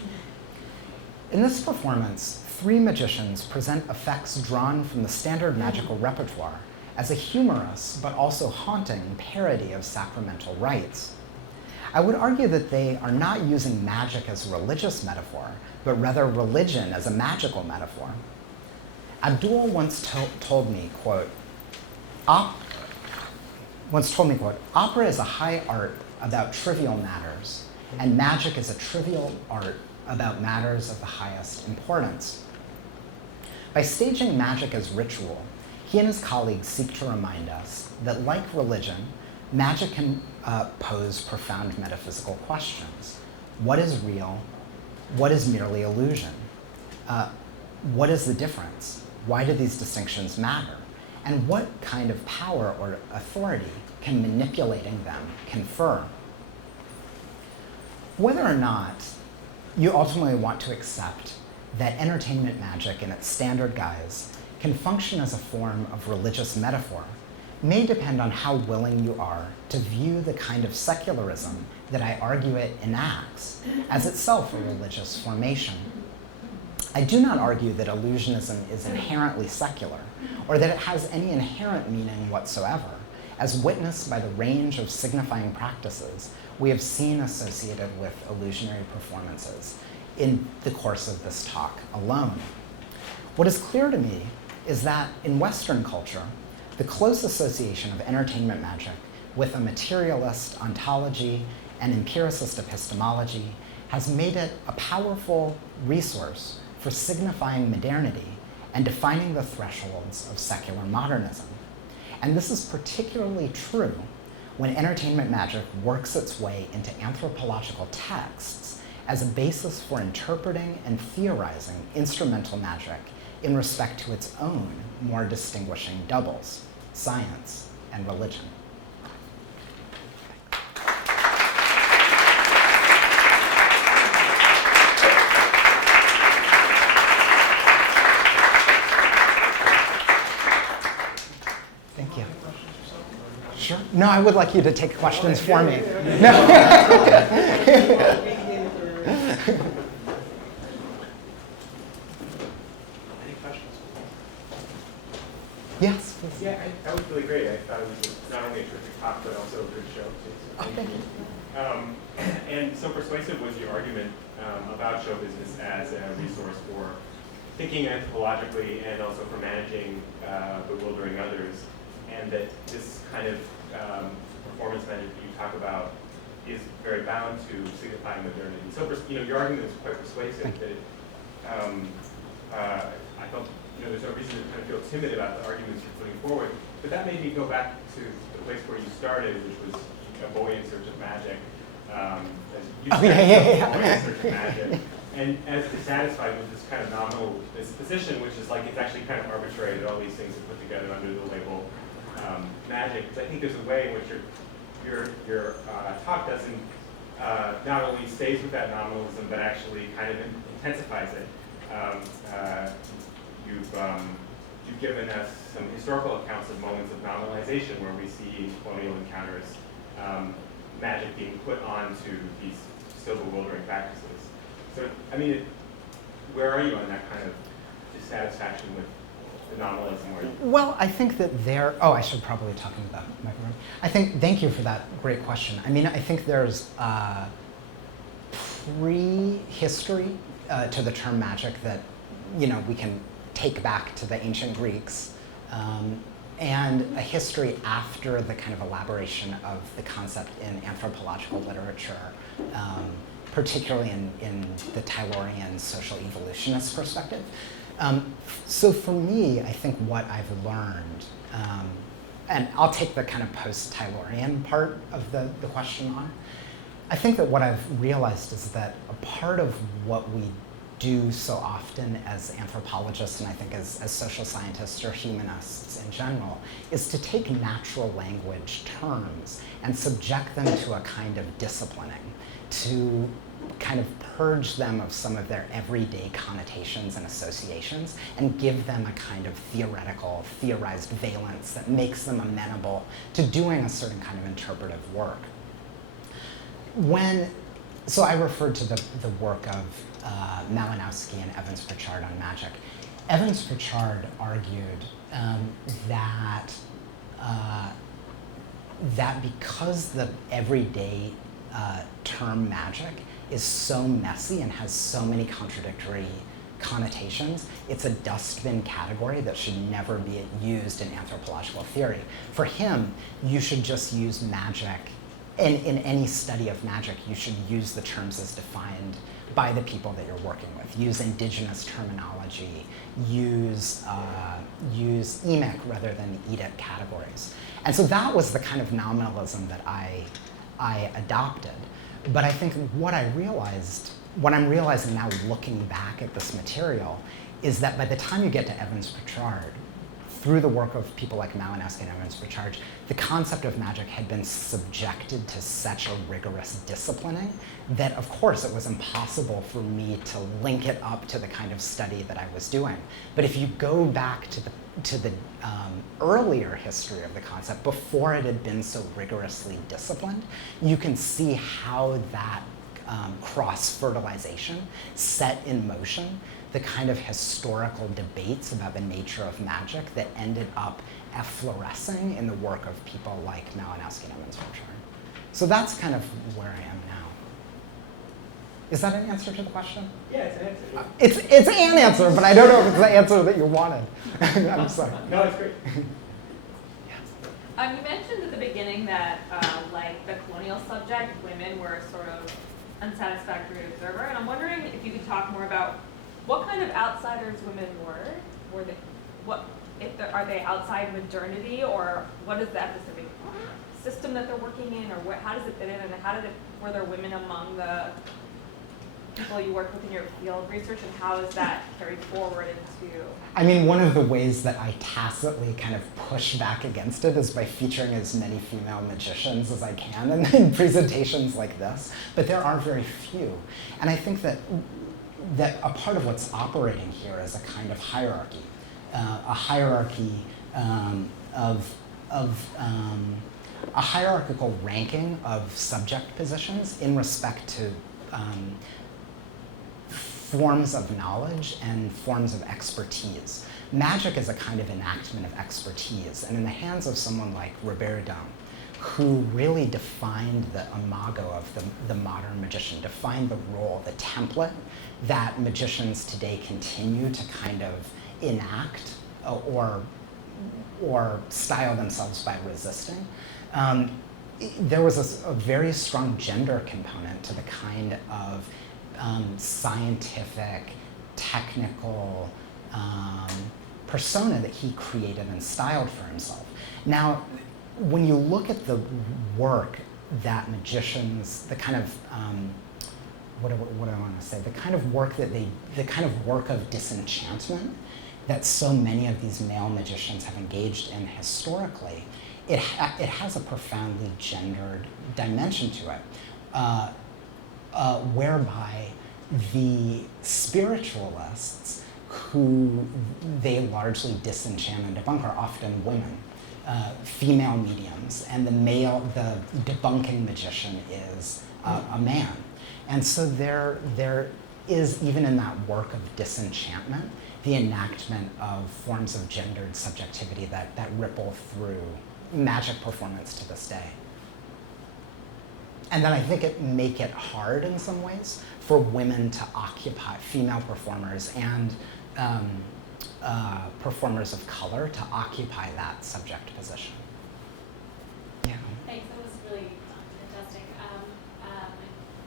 In this performance, 3 magicians present effects drawn from the standard magical repertoire as a humorous but also haunting parody of sacramental rites. I would argue that they are not using magic as a religious metaphor, but rather religion as a magical metaphor. Abdul once told me, quote, opera is a high art about trivial matters, and magic is a trivial art about matters of the highest importance. By staging magic as ritual, he and his colleagues seek to remind us that, like religion, magic can pose profound metaphysical questions. What is real? What is merely illusion? What is the difference? Why do these distinctions matter? And what kind of power or authority can manipulating them confer? Whether or not you ultimately want to accept that entertainment magic in its standard guise can function as a form of religious metaphor may depend on how willing you are to view the kind of secularism that I argue it enacts as itself a religious formation. I do not argue that illusionism is inherently secular, or that it has any inherent meaning whatsoever, as witnessed by the range of signifying practices we have seen associated with illusionary performances in the course of this talk alone. What is clear to me is that in Western culture, the close association of entertainment magic with a materialist ontology and empiricist epistemology has made it a powerful resource for signifying modernity and defining the thresholds of secular modernism. And this is particularly true when entertainment magic works its way into anthropological texts as a basis for interpreting and theorizing instrumental magic in respect to its own more distinguishing doubles, science and religion. Thank you. Sure. No, I would like you to take questions for me. No. Yes, please. Yeah, that was really great. I thought it was not only a terrific talk, but also a good show, too. So Oh, thank you. And so persuasive was your argument about show business as a resource for thinking anthropologically and also for managing bewildering others, and that this kind of performance magic that you talk about is very bound to signifying modernity. So, your argument is quite persuasive. That I felt, there's no reason to kind of feel timid about the arguments you're putting forward. But that made me go back to the place where you started, which was a boy in search of magic. As you said, boy in search of magic. And as dissatisfied with this kind of nominal disposition, which is like it's actually kind of arbitrary that all these things are put together under the label magic. Because I think there's a way in which your talk doesn't not only stays with that nominalism, but actually kind of intensifies it. You've given us some historical accounts of moments of nominalization where we see in colonial encounters magic being put onto these still bewildering practices. So, I mean, where are you on that kind of dissatisfaction with the nominalism? Well, I think that I should probably talk into that microphone. Thank you for that great question. I mean, I think there's prehistory to the term magic that, we can take back to the ancient Greeks, and a history after the kind of elaboration of the concept in anthropological literature, particularly in the Taylorian social evolutionist perspective. So for me, I think what I've learned, and I'll take the kind of post-Taylorian part of the question on. I think that what I've realized is that a part of what we do so often as anthropologists, and I think as social scientists or humanists in general, is to take natural language terms and subject them to a kind of disciplining, to kind of purge them of some of their everyday connotations and associations and give them a kind of theorized valence that makes them amenable to doing a certain kind of interpretive work. So I referred to the work of Malinowski and Evans-Pritchard on magic. Evans-Pritchard argued that because the everyday term magic is so messy and has so many contradictory connotations, it's a dustbin category that should never be used in anthropological theory. For him, you should just use magic, and in any study of magic, you should use the terms as defined by the people that you're working with. Use indigenous terminology, use emic rather than edict categories. And so that was the kind of nominalism that I adopted. But I think what I'm realizing now looking back at this material is that by the time you get to Evans-Pritchard, through the work of people like Malinowski and Evans-Pritchard, the concept of magic had been subjected to such a rigorous disciplining that, of course, it was impossible for me to link it up to the kind of study that I was doing. But if you go back to the earlier history of the concept, before it had been so rigorously disciplined, you can see how that cross-fertilization set in motion the kind of historical debates about the nature of magic that ended up efflorescing in the work of people like Malinowski and Evans-Pritchard. So that's kind of where I am now. Is that an answer to the question? Yeah, it's an answer. It's an answer, but I don't know if it's the answer that you wanted. I'm sorry. No, it's great. You mentioned at the beginning that, like the colonial subject, women were sort of unsatisfactory observer, and I'm wondering if you could talk more about what kind of outsiders women were. Are they outside modernity, or what is that specific system that they're working in, or how does it fit in, and were there women among the people you work with in your field research, and how is that carried forward into? I mean, one of the ways that I tacitly kind of push back against it is by featuring as many female magicians as I can in presentations like this, but there are very few. And I think that a part of what's operating here is a kind of hierarchy, a hierarchical ranking of subject positions in respect to forms of knowledge and forms of expertise. Magic is a kind of enactment of expertise, and in the hands of someone like Robert Houdin, who really defined the imago of the modern magician, defined the role, the template that magicians today continue to kind of enact or style themselves by resisting. There was a very strong gender component to the kind of scientific, technical persona that he created and styled for himself. Now, when you look at the work that magicians, the kind of, what do I want to say? The kind of work of disenchantment that so many of these male magicians have engaged in historically, it has a profoundly gendered dimension to it, whereby the spiritualists who they largely disenchant and debunk are often women, female mediums, and the debunking magician is a man. And so there is, even in that work of disenchantment, the enactment of forms of gendered subjectivity that ripple through magic performance to this day. And then I think it make it hard in some ways for women to occupy, female performers and performers of color to occupy that subject position. Yeah. Thanks, that was really fantastic. I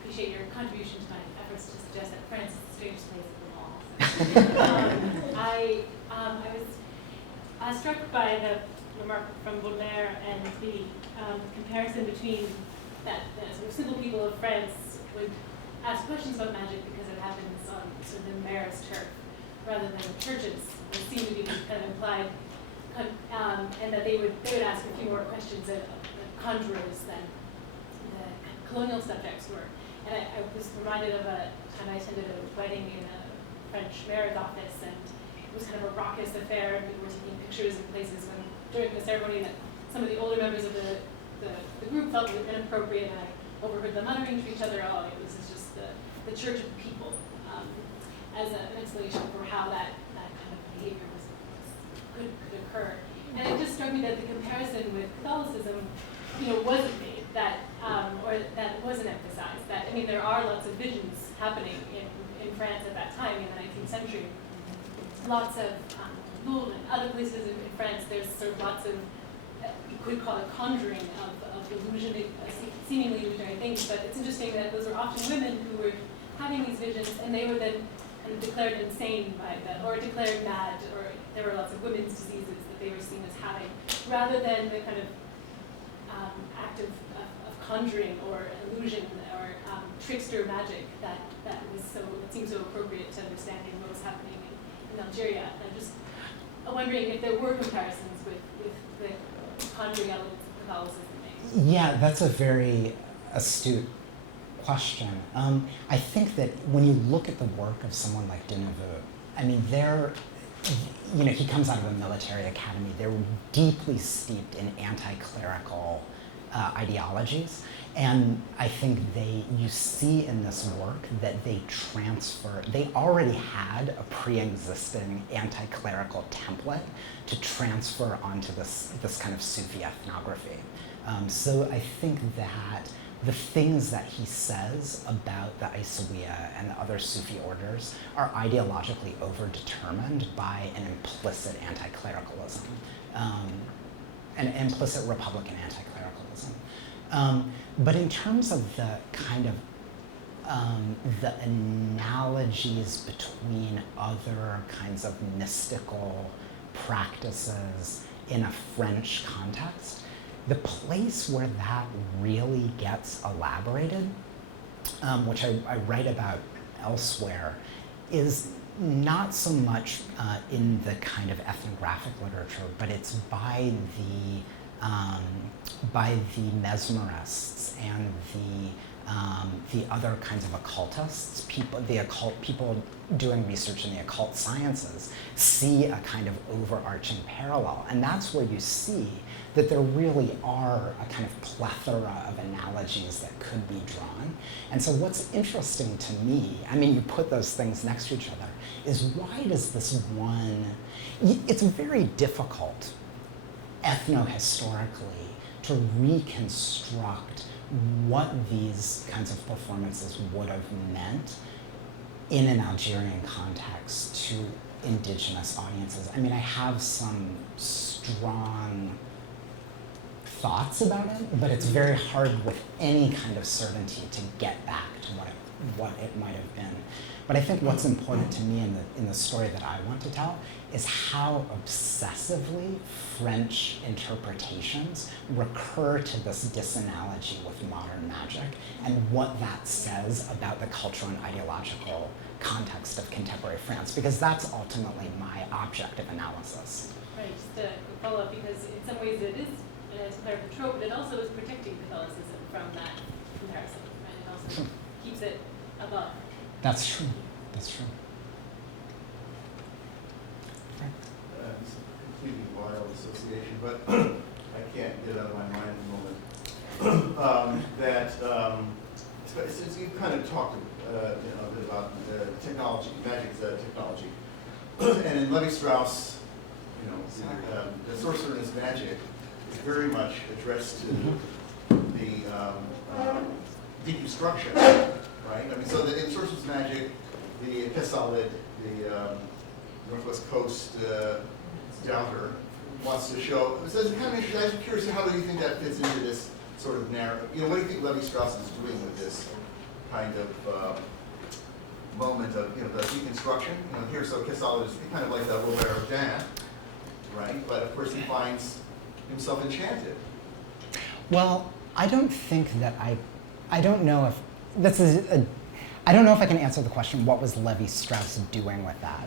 appreciate your contribution to my efforts to suggest that France is the strangest place of them all. I was struck by the remark from Baudelaire and the comparison between that sort of simple people of France would ask questions about magic because it happens on sort of the mayor's turf rather than the churches. It seemed to be kind of implied, and that they would ask a few more questions of conjurers than the colonial subjects were. And I was reminded of a time I attended a wedding in a French mayor's office, and it was kind of a raucous affair, and people were taking pictures in places when during the ceremony that some of the older members of the group felt it was inappropriate, and I overheard them muttering to each other, oh, this is just the church of people, as an explanation for how that kind of behavior could occur. And it just struck me that the comparison with Catholicism, wasn't made, that or that wasn't emphasized. That, I mean, there are lots of visions happening in France at that time in the 19th century. Lots of Louvre and other places in France. There's sort of lots of you could call it conjuring of seemingly illusionary things. But it's interesting that those were often women who were having these visions, and they were then kind of declared insane by them, or declared mad, or there were lots of women's diseases that they were seen as having, rather than the kind of act of conjuring or illusion or trickster magic that seemed so appropriate to understanding what was happening in Algeria. I'm just wondering if there were comparisons with the conjuring elements of Catholicism. Yeah, that's a very astute question. I think that when you look at the work of someone like de Neveu, I mean, he comes out of a military academy. They're deeply steeped in anti-clerical ideologies, and I think you see in this work that they already had a pre-existing anti-clerical template to transfer onto this kind of Sufi ethnography. So I think that the things that he says about the Isawiya and the other Sufi orders are ideologically overdetermined by an implicit anti-clericalism, an implicit Republican anti-clericalism. But in terms of the kind of the analogies between other kinds of mystical practices in a French context, the place where that really gets elaborated, which I write about elsewhere, is not so much in the kind of ethnographic literature, but it's by the mesmerists and the other kinds of occultists, people doing research in the occult sciences see a kind of overarching parallel. And that's where you see that there really are a kind of plethora of analogies that could be drawn. And so what's interesting to me, I mean, you put those things next to each other, is why does this one, it's very difficult ethno-historically to reconstruct what these kinds of performances would have meant in an Algerian context to indigenous audiences. I mean, I have some strong thoughts about it, but it's very hard with any kind of certainty to get back to what it might have been. But I think what's important to me in the story that I want to tell is how obsessively French interpretations recur to this disanalogy with modern magic and what that says about the cultural and ideological context of contemporary France, because that's ultimately my object of analysis. Right, just to follow up, because in some ways it is a historical trope, but it also is protecting Catholicism from that comparison, right? It also keeps it above. That's true. That's true. It's a completely wild association, but I can't get it out of my mind at the moment. Since you kind of talked a bit about technology, magic is technology, and in Levi-Strauss, the sorcerer's magic is very much addressed to the deconstruction, right? I mean, so in sorcerer's magic, the Kessalid, the Northwest Coast doubter, wants to show. So it's kind of interesting. I'm curious, how do you think that fits into this sort of narrative? What do you think Levi-Strauss is doing with this kind of moment of the deconstruction? Here, so Kessalid is kind of like the Robert Houdin, right? But of course, he finds himself enchanted. Well, I don't think that I don't know if this is I don't know if I can answer the question, what was Levi-Strauss doing with that?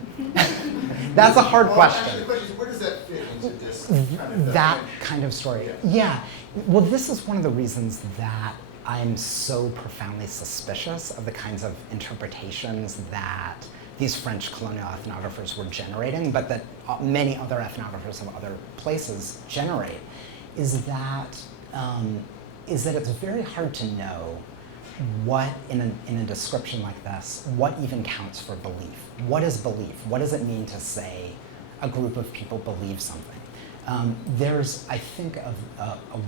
That's a hard question. Actually, the question is, where does that fit into this kind of that kind of story? Yeah. Well, this is one of the reasons that I'm so profoundly suspicious of the kinds of interpretations that these French colonial ethnographers were generating, but that many other ethnographers of other places generate, is that it's very hard to know what, in a description like this, what even counts for belief? What is belief? What does it mean to say a group of people believe something? There's, I think, a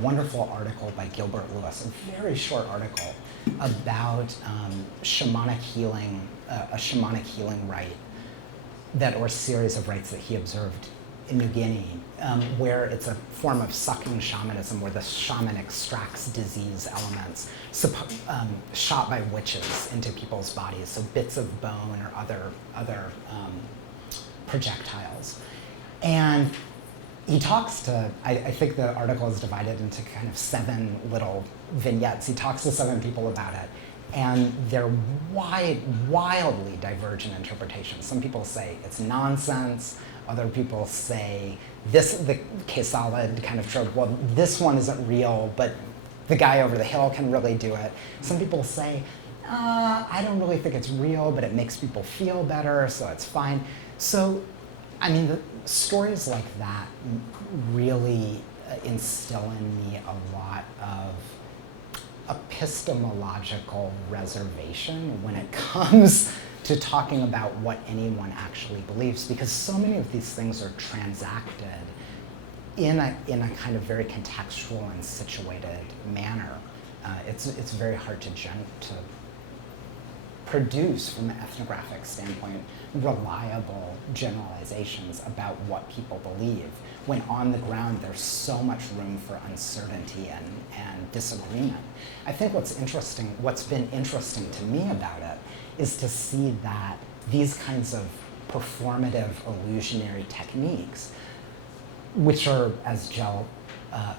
wonderful article by Gilbert Lewis, a very short article about shamanic healing, a shamanic healing rite or series of rites that he observed in New Guinea, where it's a form of sucking shamanism where the shaman extracts disease elements shot by witches into people's bodies, so bits of bone or other projectiles. And he talks to, I think the article is divided into kind of 7 little vignettes. He talks to 7 people about it, and they're wildly divergent interpretations. Some people say it's nonsense. Other people say the Kessalid kind of trope, well, this one isn't real, but the guy over the hill can really do it. Some people say, I don't really think it's real, but it makes people feel better, so it's fine. So, I mean, the stories like that really instill in me a lot of epistemological reservation when it comes to talking about what anyone actually believes, because so many of these things are transacted in a kind of very contextual and situated manner. It's very hard to produce, from an ethnographic standpoint, reliable generalizations about what people believe, when on the ground there's so much room for uncertainty and disagreement. I think what's been interesting to me about it is to see that these kinds of performative illusionary techniques, which are, as Jell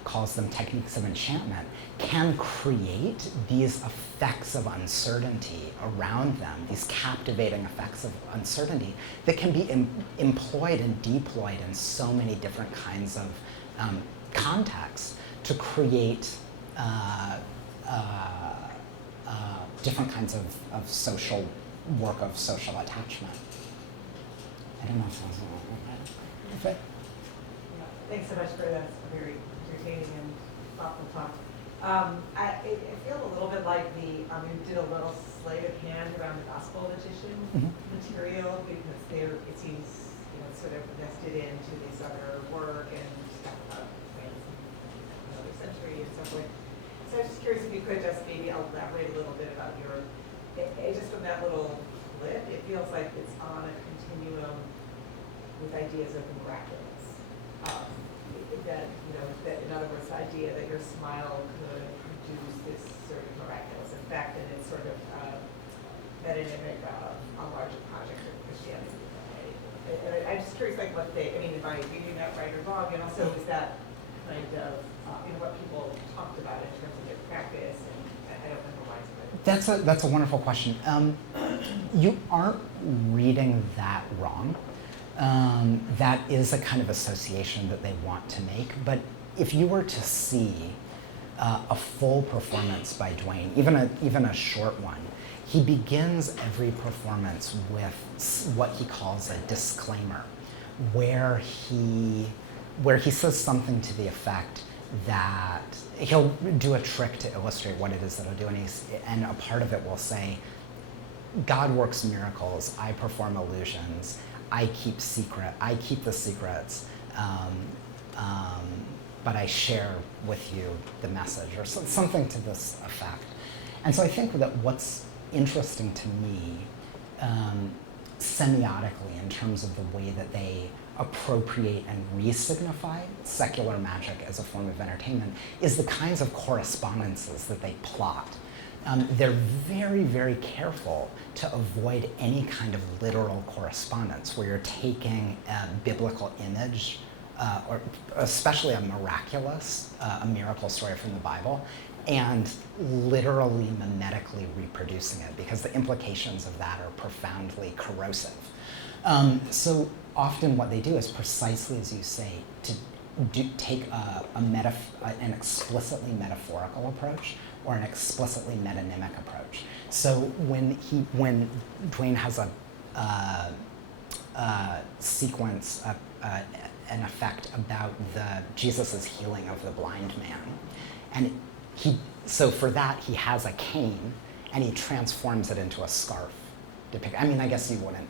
calls them, techniques of enchantment, can create these effects of uncertainty around them, these captivating effects of uncertainty that can be employed and deployed in so many different kinds of contexts to create different kinds of social work, of social attachment. I don't know if that was okay. Thanks so much for that very entertaining and thoughtful talk. I feel a little bit like you did a little sleight of hand around the gospel edition material, because it seems sort of nested into this other work and stuff about plants and other century and stuff like. So I'm just curious if you could just maybe elaborate a little bit about your, just from that little clip, it feels like it's on a continuum with ideas of the miraculous. That, you know, that in other words, the idea that your smile could produce this sort of miraculous effect, and it's sort of metonymic of a larger project of Christianity. And I'm just curious, like, what they, I mean, am I reading that right or wrong? And also, is that kind of, you know, what people talked about in terms of their practice? And I don't remember why. That's a wonderful question. You aren't reading that wrong. That is a kind of association that they want to make. But if you were to see a full performance by Duane, even a short one, he begins every performance with what he calls a disclaimer, where he says something to the effect that he'll do a trick to illustrate what it is that he'll do, and a part of it will say, God works miracles, I perform illusions, I keep the secrets, but I share with you the message, or something to this effect. And so I think that what's interesting to me, semiotically, in terms of the way that they appropriate and re-signify secular magic as a form of entertainment, is the kinds of correspondences that they plot. They're very, very careful to avoid any kind of literal correspondence where you're taking a biblical image, or especially a miracle story from the Bible, and literally mimetically reproducing it, because the implications of that are profoundly corrosive. So often what they do is precisely as you say, to take an explicitly metaphorical approach or an explicitly metonymic approach. So when Duane has a sequence, an effect about Jesus' healing of the blind man, and so for that he has a cane and he transforms it into a scarf. I mean, I guess you wouldn't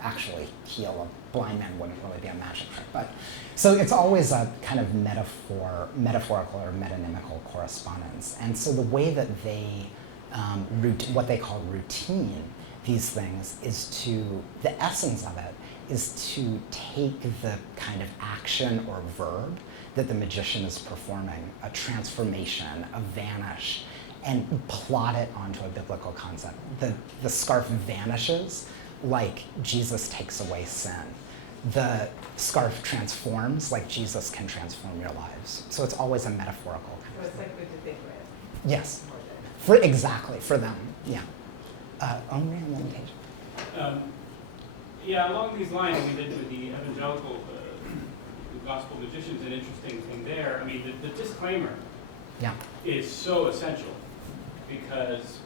actually heal a blind man, wouldn't really be a magic trick, but so it's always a kind of metaphorical or metonymical correspondence. And so the way that they, what they call routine these things, is the essence of it is to take the kind of action or verb that the magician is performing, a transformation, a vanish, and plot it onto a biblical concept. The scarf vanishes like Jesus takes away sin. The scarf transforms like Jesus can transform your lives. So it's always a metaphorical. So it's like good to think with. Yes. Exactly, for them, yeah. Only on limitation. Yeah, along these lines, we did with the Evangelical gospel magicians, an interesting thing there. I mean, the disclaimer is so essential, because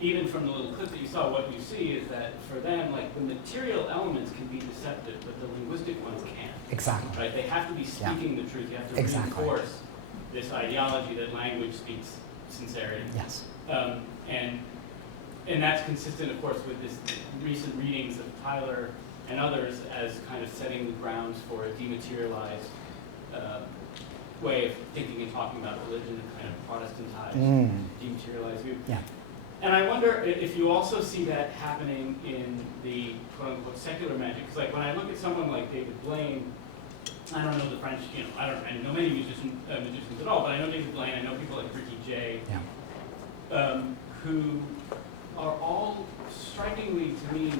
even from the little clip that you saw, what you see is that for them, like, the material elements can be deceptive, but the linguistic ones can't. Exactly. Right? They have to be speaking the truth. You have to reinforce this ideology that language speaks sincerity. Yes. And that's consistent, of course, with this recent readings of Tyler and others as kind of setting the grounds for a dematerialized way of thinking and talking about religion, and kind of Protestantized, dematerialized view. Yeah. And I wonder if you also see that happening in the quote-unquote secular magic. Because like when I look at someone like David Blaine, I don't know the French, I don't know many magicians at all, but I know David Blaine, I know people like Ricky Jay, who are all strikingly, to me,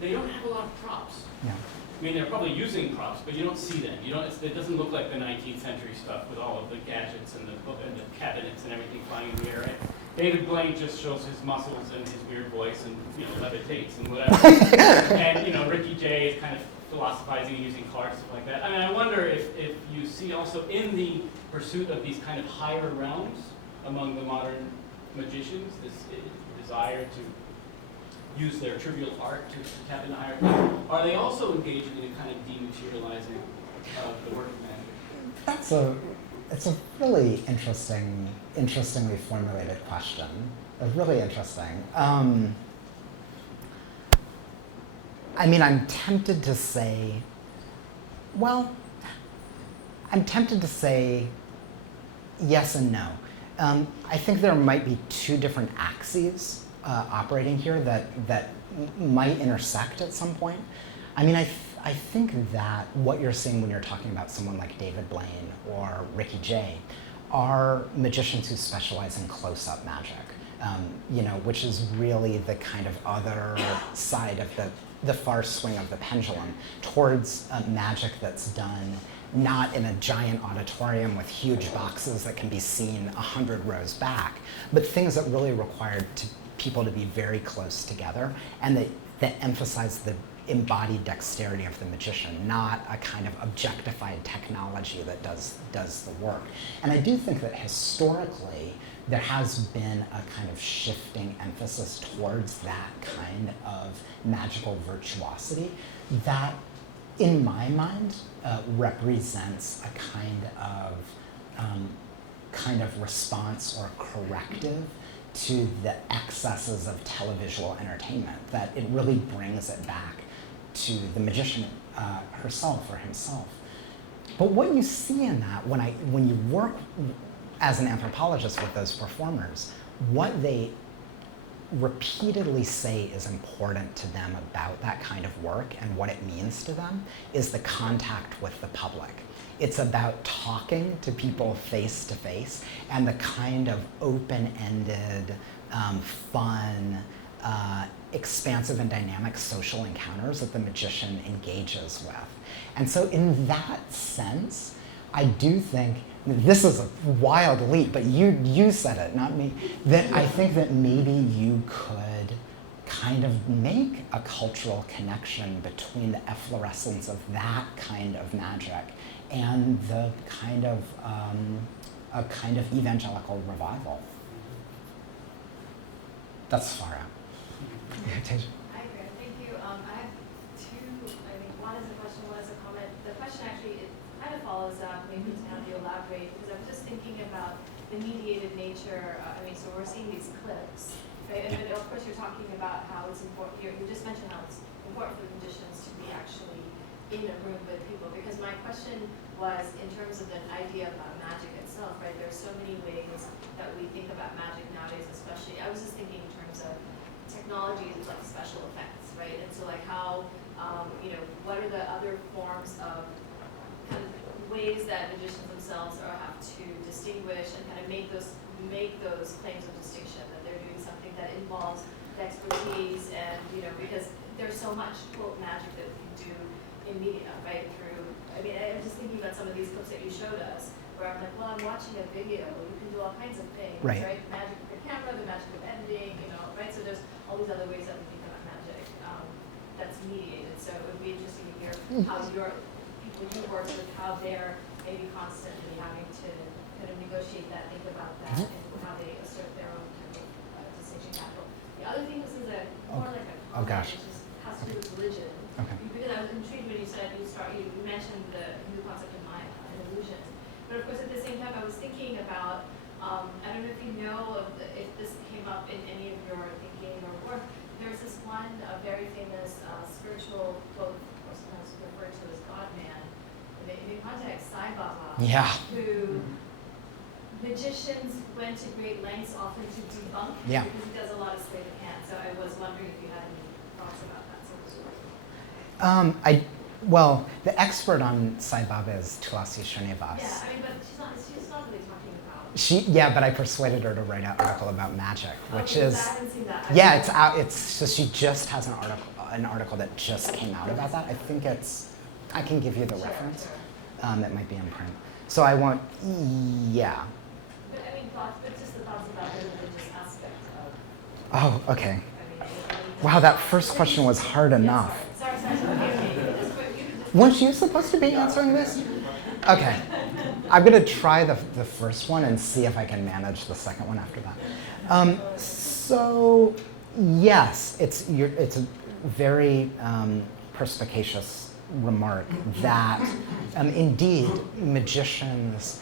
they don't have a lot of props. Yeah. I mean, they're probably using props, but you don't see them. It doesn't look like the 19th century stuff with all of the gadgets and the cabinets and everything flying in the air. Right? David Blaine just shows his muscles and his weird voice and, levitates and whatever. And, Ricky Jay is kind of philosophizing and using cards, stuff like that. I mean, I wonder if you see also in the pursuit of these kind of higher realms among the modern magicians, this desire to use their trivial art to tap into higher realms, are they also engaging in a kind of dematerializing of the work of magic? It's a really interestingly formulated question. Really interesting. I mean, I'm tempted to say yes and no. I think there might be two different axes operating here that might intersect at some point. I mean, I think that what you're seeing when you're talking about someone like David Blaine or Ricky Jay are magicians who specialize in close-up magic, which is really the kind of other side of the far swing of the pendulum towards magic that's done not in a giant auditorium with huge boxes that can be seen 100 rows back, but things that really required people to be very close together and that emphasize the embodied dexterity of the magician, not a kind of objectified technology that does the work. And I do think that historically there has been a kind of shifting emphasis towards that kind of magical virtuosity that, in my mind, represents a kind of response or corrective to the excesses of televisual entertainment, that it really brings it back to the magician herself or himself. But what you see in that, when you work as an anthropologist with those performers, what they repeatedly say is important to them about that kind of work and what it means to them is the contact with the public. It's about talking to people face to face and the kind of open-ended, fun, expansive and dynamic social encounters that the magician engages with. And so in that sense, I do think, this is a wild leap, but you said it, not me, that I think that maybe you could kind of make a cultural connection between the efflorescence of that kind of magic and the kind of a kind of evangelical revival. That's far out. Hi, Greg. Thank you. I have two. One is a question, one is a comment. The question actually, it kind of follows up. Maybe to have you elaborate, because I'm just thinking about the mediated nature. So we're seeing these clips, right? And of course, you're talking about how it's important. You just mentioned how it's important for magicians to be actually in a room with people. Because my question was in terms of the idea about magic itself, right? There's so many ways that we think about magic nowadays, especially. I was just thinking in terms of technology is like special effects, right? And so like how, what are the other forms of kind of ways that magicians themselves have to distinguish and kind of make those claims of distinction, that they're doing something that involves the expertise and, because there's so much quote magic that we can do in media, right? I'm just thinking about some of these clips that you showed us where I'm like, well, I'm watching a video, you can do all kinds of things, right? Magic with the camera, the magic of editing, right? So there's all these other ways that we think about magic that's mediated. So it would be interesting to hear how people you work with, how they're maybe constantly having to kind of negotiate that, think about that, and how they assert their own kind of distinction capital. The other thing is more like a comment, which has to do with religion. Okay. Because I was intrigued when you said you mentioned the Hindu concept of Maya and illusions. But of course, at the same time, I was thinking about, I don't know if you know if this came up in any of your thinking or work. There's this one very famous spiritual quote, or sometimes referred to as God man, in the context, Sai Baba, who magicians went to great lengths often to debunk because he does a lot of sleight-of-hand. So I was wondering if you had any thoughts about that sort of story. Well, the expert on Sai Baba is Tulasi Srinivas. Yeah, but she's not really talking about. But I persuaded her to write an article about magic, which is. I haven't seen that. It's out. So she just has an article that just came out about that. I think I can give you the reference. It might be in print. So I won't. Yeah. But just the thoughts about the religious aspect of. Oh, okay. Wow, that first question was hard enough. Sorry. Weren't you supposed to be answering this? Okay. I'm going to try the first one and see if I can manage the second one after that. So, yes, it's a very perspicacious remark that indeed magicians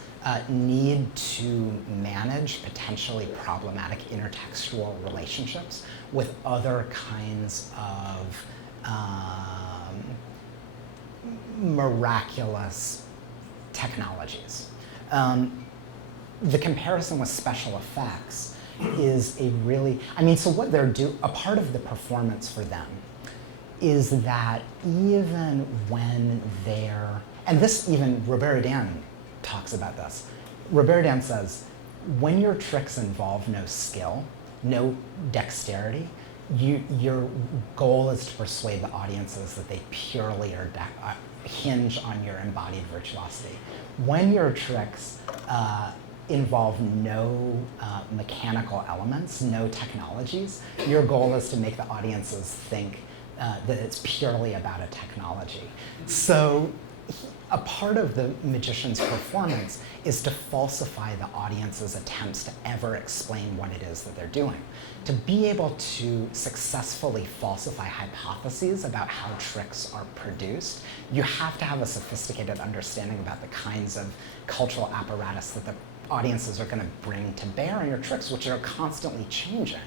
need to manage potentially problematic intertextual relationships with other kinds of miraculous technologies. the comparison with special effects is a really, so what a part of the performance for them is that even when they're, and this even Robert Houdin talks about this. Robert Houdin says, when your tricks involve no skill, no dexterity, your goal is to persuade the audiences that they purely hinge on your embodied virtuosity. When your tricks involve no mechanical elements, no technologies, your goal is to make the audiences think that it's purely about a technology. So a part of the magician's performance is to falsify the audience's attempts to ever explain what it is that they're doing. To be able to successfully falsify hypotheses about how tricks are produced, you have to have a sophisticated understanding about the kinds of cultural apparatus that the audiences are going to bring to bear on your tricks, which are constantly changing.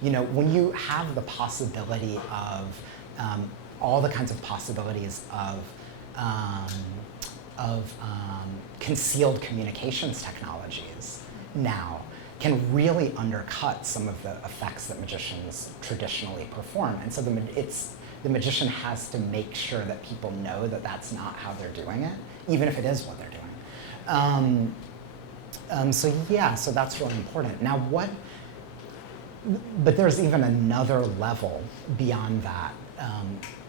When you have the possibility of all the kinds of possibilities of concealed communications technologies now can really undercut some of the effects that magicians traditionally perform. And so the magician has to make sure that people know that that's not how they're doing it, even if it is what they're doing. So that's really important. Now but there's even another level beyond that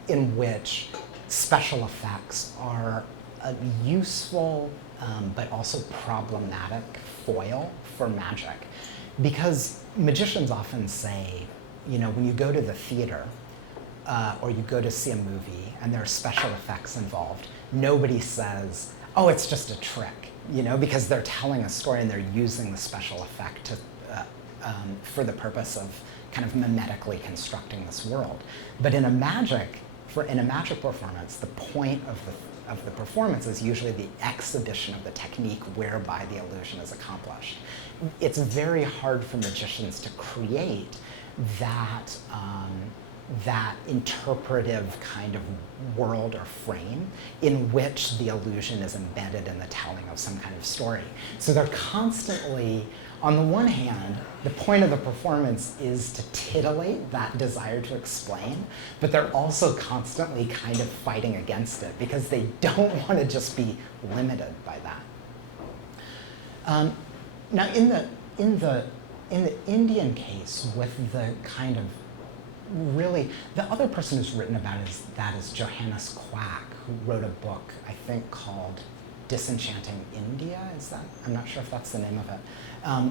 in which special effects are a useful but also problematic foil for magic. Because magicians often say, when you go to the theater or you go to see a movie and there are special effects involved, nobody says, oh, it's just a trick, because they're telling a story and they're using the special effect to, for the purpose of kind of mimetically constructing this world. But in a magic performance, the point of the performance is usually the exhibition of the technique whereby the illusion is accomplished. It's very hard for magicians to create that interpretive kind of world or frame in which the illusion is embedded in the telling of some kind of story. So they're constantly, on the one hand, the point of the performance is to titillate that desire to explain, but they're also constantly kind of fighting against it because they don't want to just be limited by that. Now, in the Indian case, with the kind of really, the other person who's written about that is Johannes Quack, who wrote a book, I think, called Disenchanting India, I'm not sure if that's the name of it,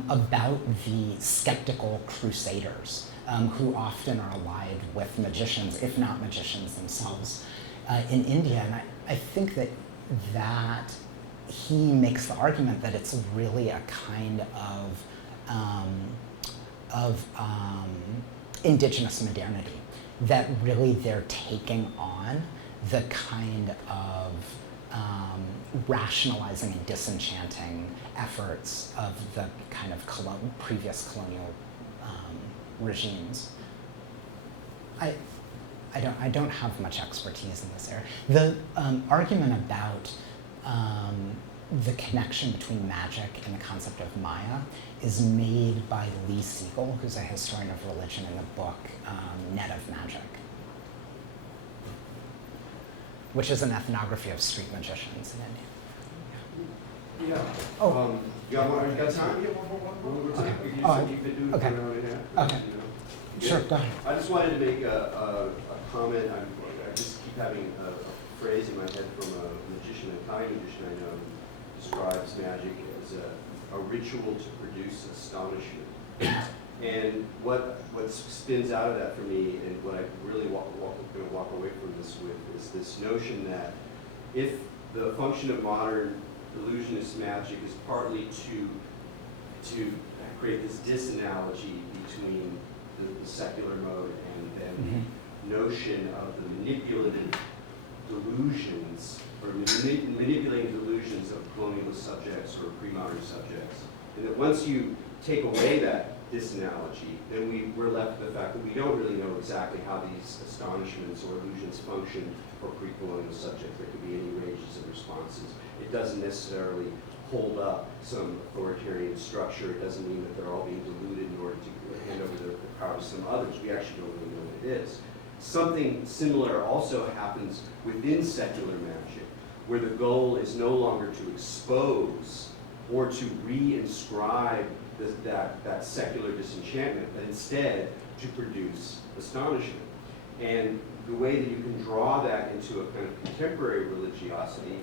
about the skeptical crusaders who often are allied with magicians, if not magicians themselves, in India. And I think that he makes the argument that it's really a kind of indigenous modernity, that really they're taking on the kind of rationalizing and disenchanting efforts of the kind of previous colonial regimes. I don't have much expertise in this area. The argument about the connection between magic and the concept of Maya is made by Lee Siegel, who's a historian of religion, in the book Net of Magic, which is an ethnography of street magicians in India. Yeah. Oh. You got time? Yeah, one more time. Okay. You could do Okay. an hour and a half. Okay. Sure, go ahead. I just wanted to make a comment. I just keep having a phrase in my head from a magician, a Thai magician I know, who describes magic as a ritual to produce astonishment. And what spins out of that for me, and what I really going to walk away from this with, is this notion that if the function of modern illusionist magic is partly to create this disanalogy between the secular mode and the notion of the manipulative delusions, or manipulating delusions of colonialist subjects or pre-modern subjects. And that once you take away that disanalogy, then we're left with the fact that we don't really know exactly how these astonishments or illusions function for pre-colonial subjects. There could be any ranges of responses. It doesn't necessarily hold up some authoritarian structure. It doesn't mean that they're all being diluted in order to hand over the power to some others. We actually don't really know what it is. Something similar also happens within secular magic, where the goal is no longer to expose or to reinscribe that secular disenchantment, but instead to produce astonishment. And the way that you can draw that into a kind of contemporary religiosity,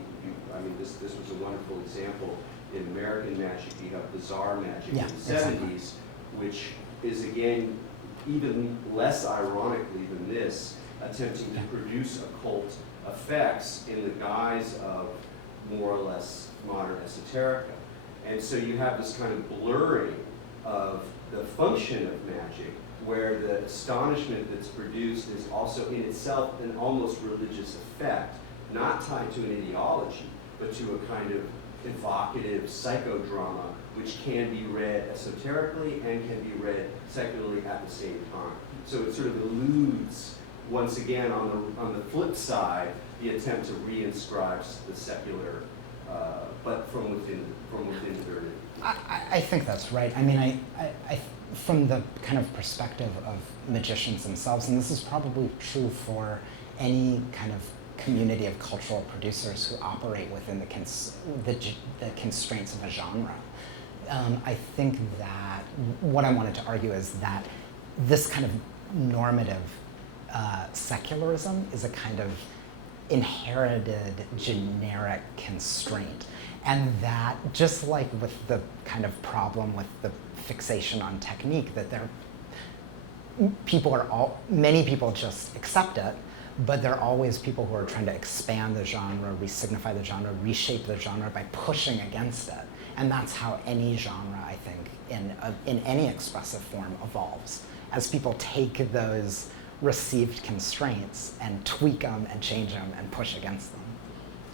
this was a wonderful example in American magic. You have bizarre magic in the 70s, which is again even less ironically than this, attempting to produce occult effects in the guise of more or less modern esoterica. And so you have this kind of blurring of the function of magic, where the astonishment that's produced is also in itself an almost religious effect, not tied to an ideology, but to a kind of evocative psychodrama, which can be read esoterically and can be read secularly at the same time. So it sort of eludes, once again, on the flip side, the attempt to reinscribe the secular, but from within the very. I think that's right. I mean, I from the kind of perspective of magicians themselves, and this is probably true for any kind of community of cultural producers who operate within the constraints of a genre. I think that what I wanted to argue is that this kind of normative secularism is a kind of inherited generic constraint. And that, just like with the kind of problem with the fixation on technique, that many people just accept it, but there are always people who are trying to expand the genre, resignify the genre, reshape the genre by pushing against it. And that's how any genre, I think, in any expressive form evolves. As people take those received constraints and tweak them and change them and push against them,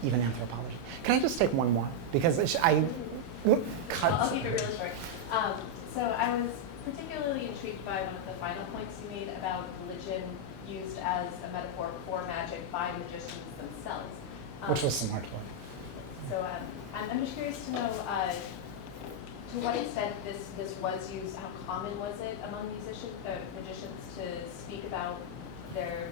even anthropology. Can I just take one more? Because I cut. I'll keep it really short. So I was particularly intrigued by one of the final points you made about religion used as a metaphor for magic by magicians themselves. Which was similar to it. So I'm just curious to know to what extent this was used. How common was it among magicians to speak about their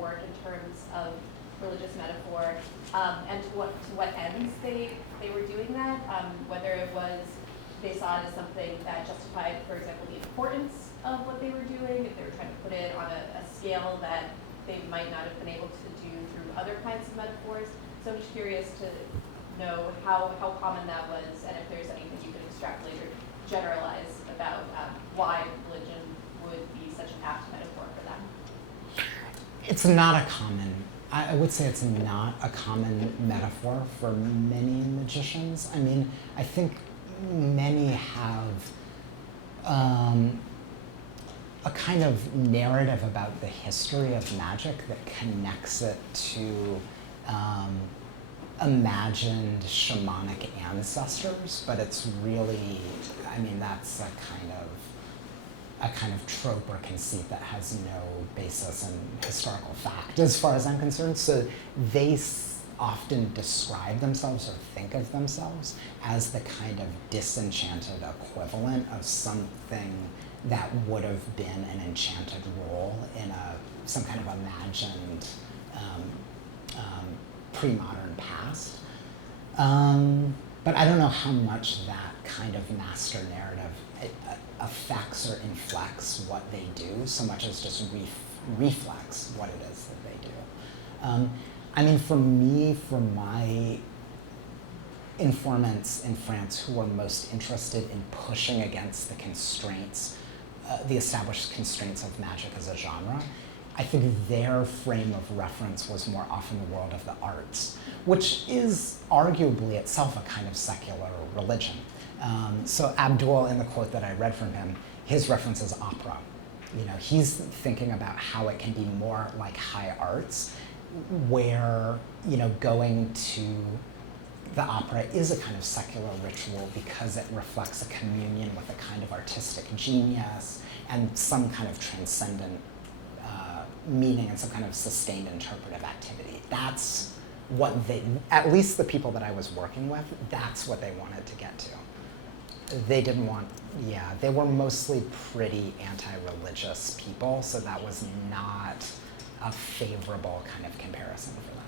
work in terms of religious metaphor, and to what ends they were doing that? Whether it was they saw it as something that justified, for example, the importance of what they were doing, if they were trying to put it on a scale that they might not have been able to do through other kinds of metaphors. So I'm just curious to know how common that was, and if there's anything you could extrapolate or generalize about why religion would be such an apt metaphor for them. It's not a common, I would say it's not a common metaphor for many magicians. I mean, I think many have a kind of narrative about the history of magic that connects it to imagined shamanic ancestors, but it's really, I mean, that's a kind of trope or conceit that has no basis in historical fact, as far as I'm concerned. So they often describe themselves or think of themselves as the kind of disenchanted equivalent of something that would have been an enchanted role in some kind of imagined pre-modern past. But I don't know how much that kind of master narrative affects or inflects what they do, so much as just reflects what it is that they do. I mean, for me, for my informants in France who were most interested in pushing against the constraints, the established constraints of magic as a genre, I think their frame of reference was more often the world of the arts, which is arguably itself a kind of secular religion. So Abdul, in the quote that I read from him, his reference is opera. You know, he's thinking about how it can be more like high arts, where, you know, going to the opera is a kind of secular ritual because it reflects a communion with a kind of artistic genius and some kind of transcendent meaning and some kind of sustained interpretive activity. That's what they, at least the people that I was working with, that's what they wanted to get to. They didn't want, yeah, they were mostly pretty anti-religious people, so that was not a favorable kind of comparison for them.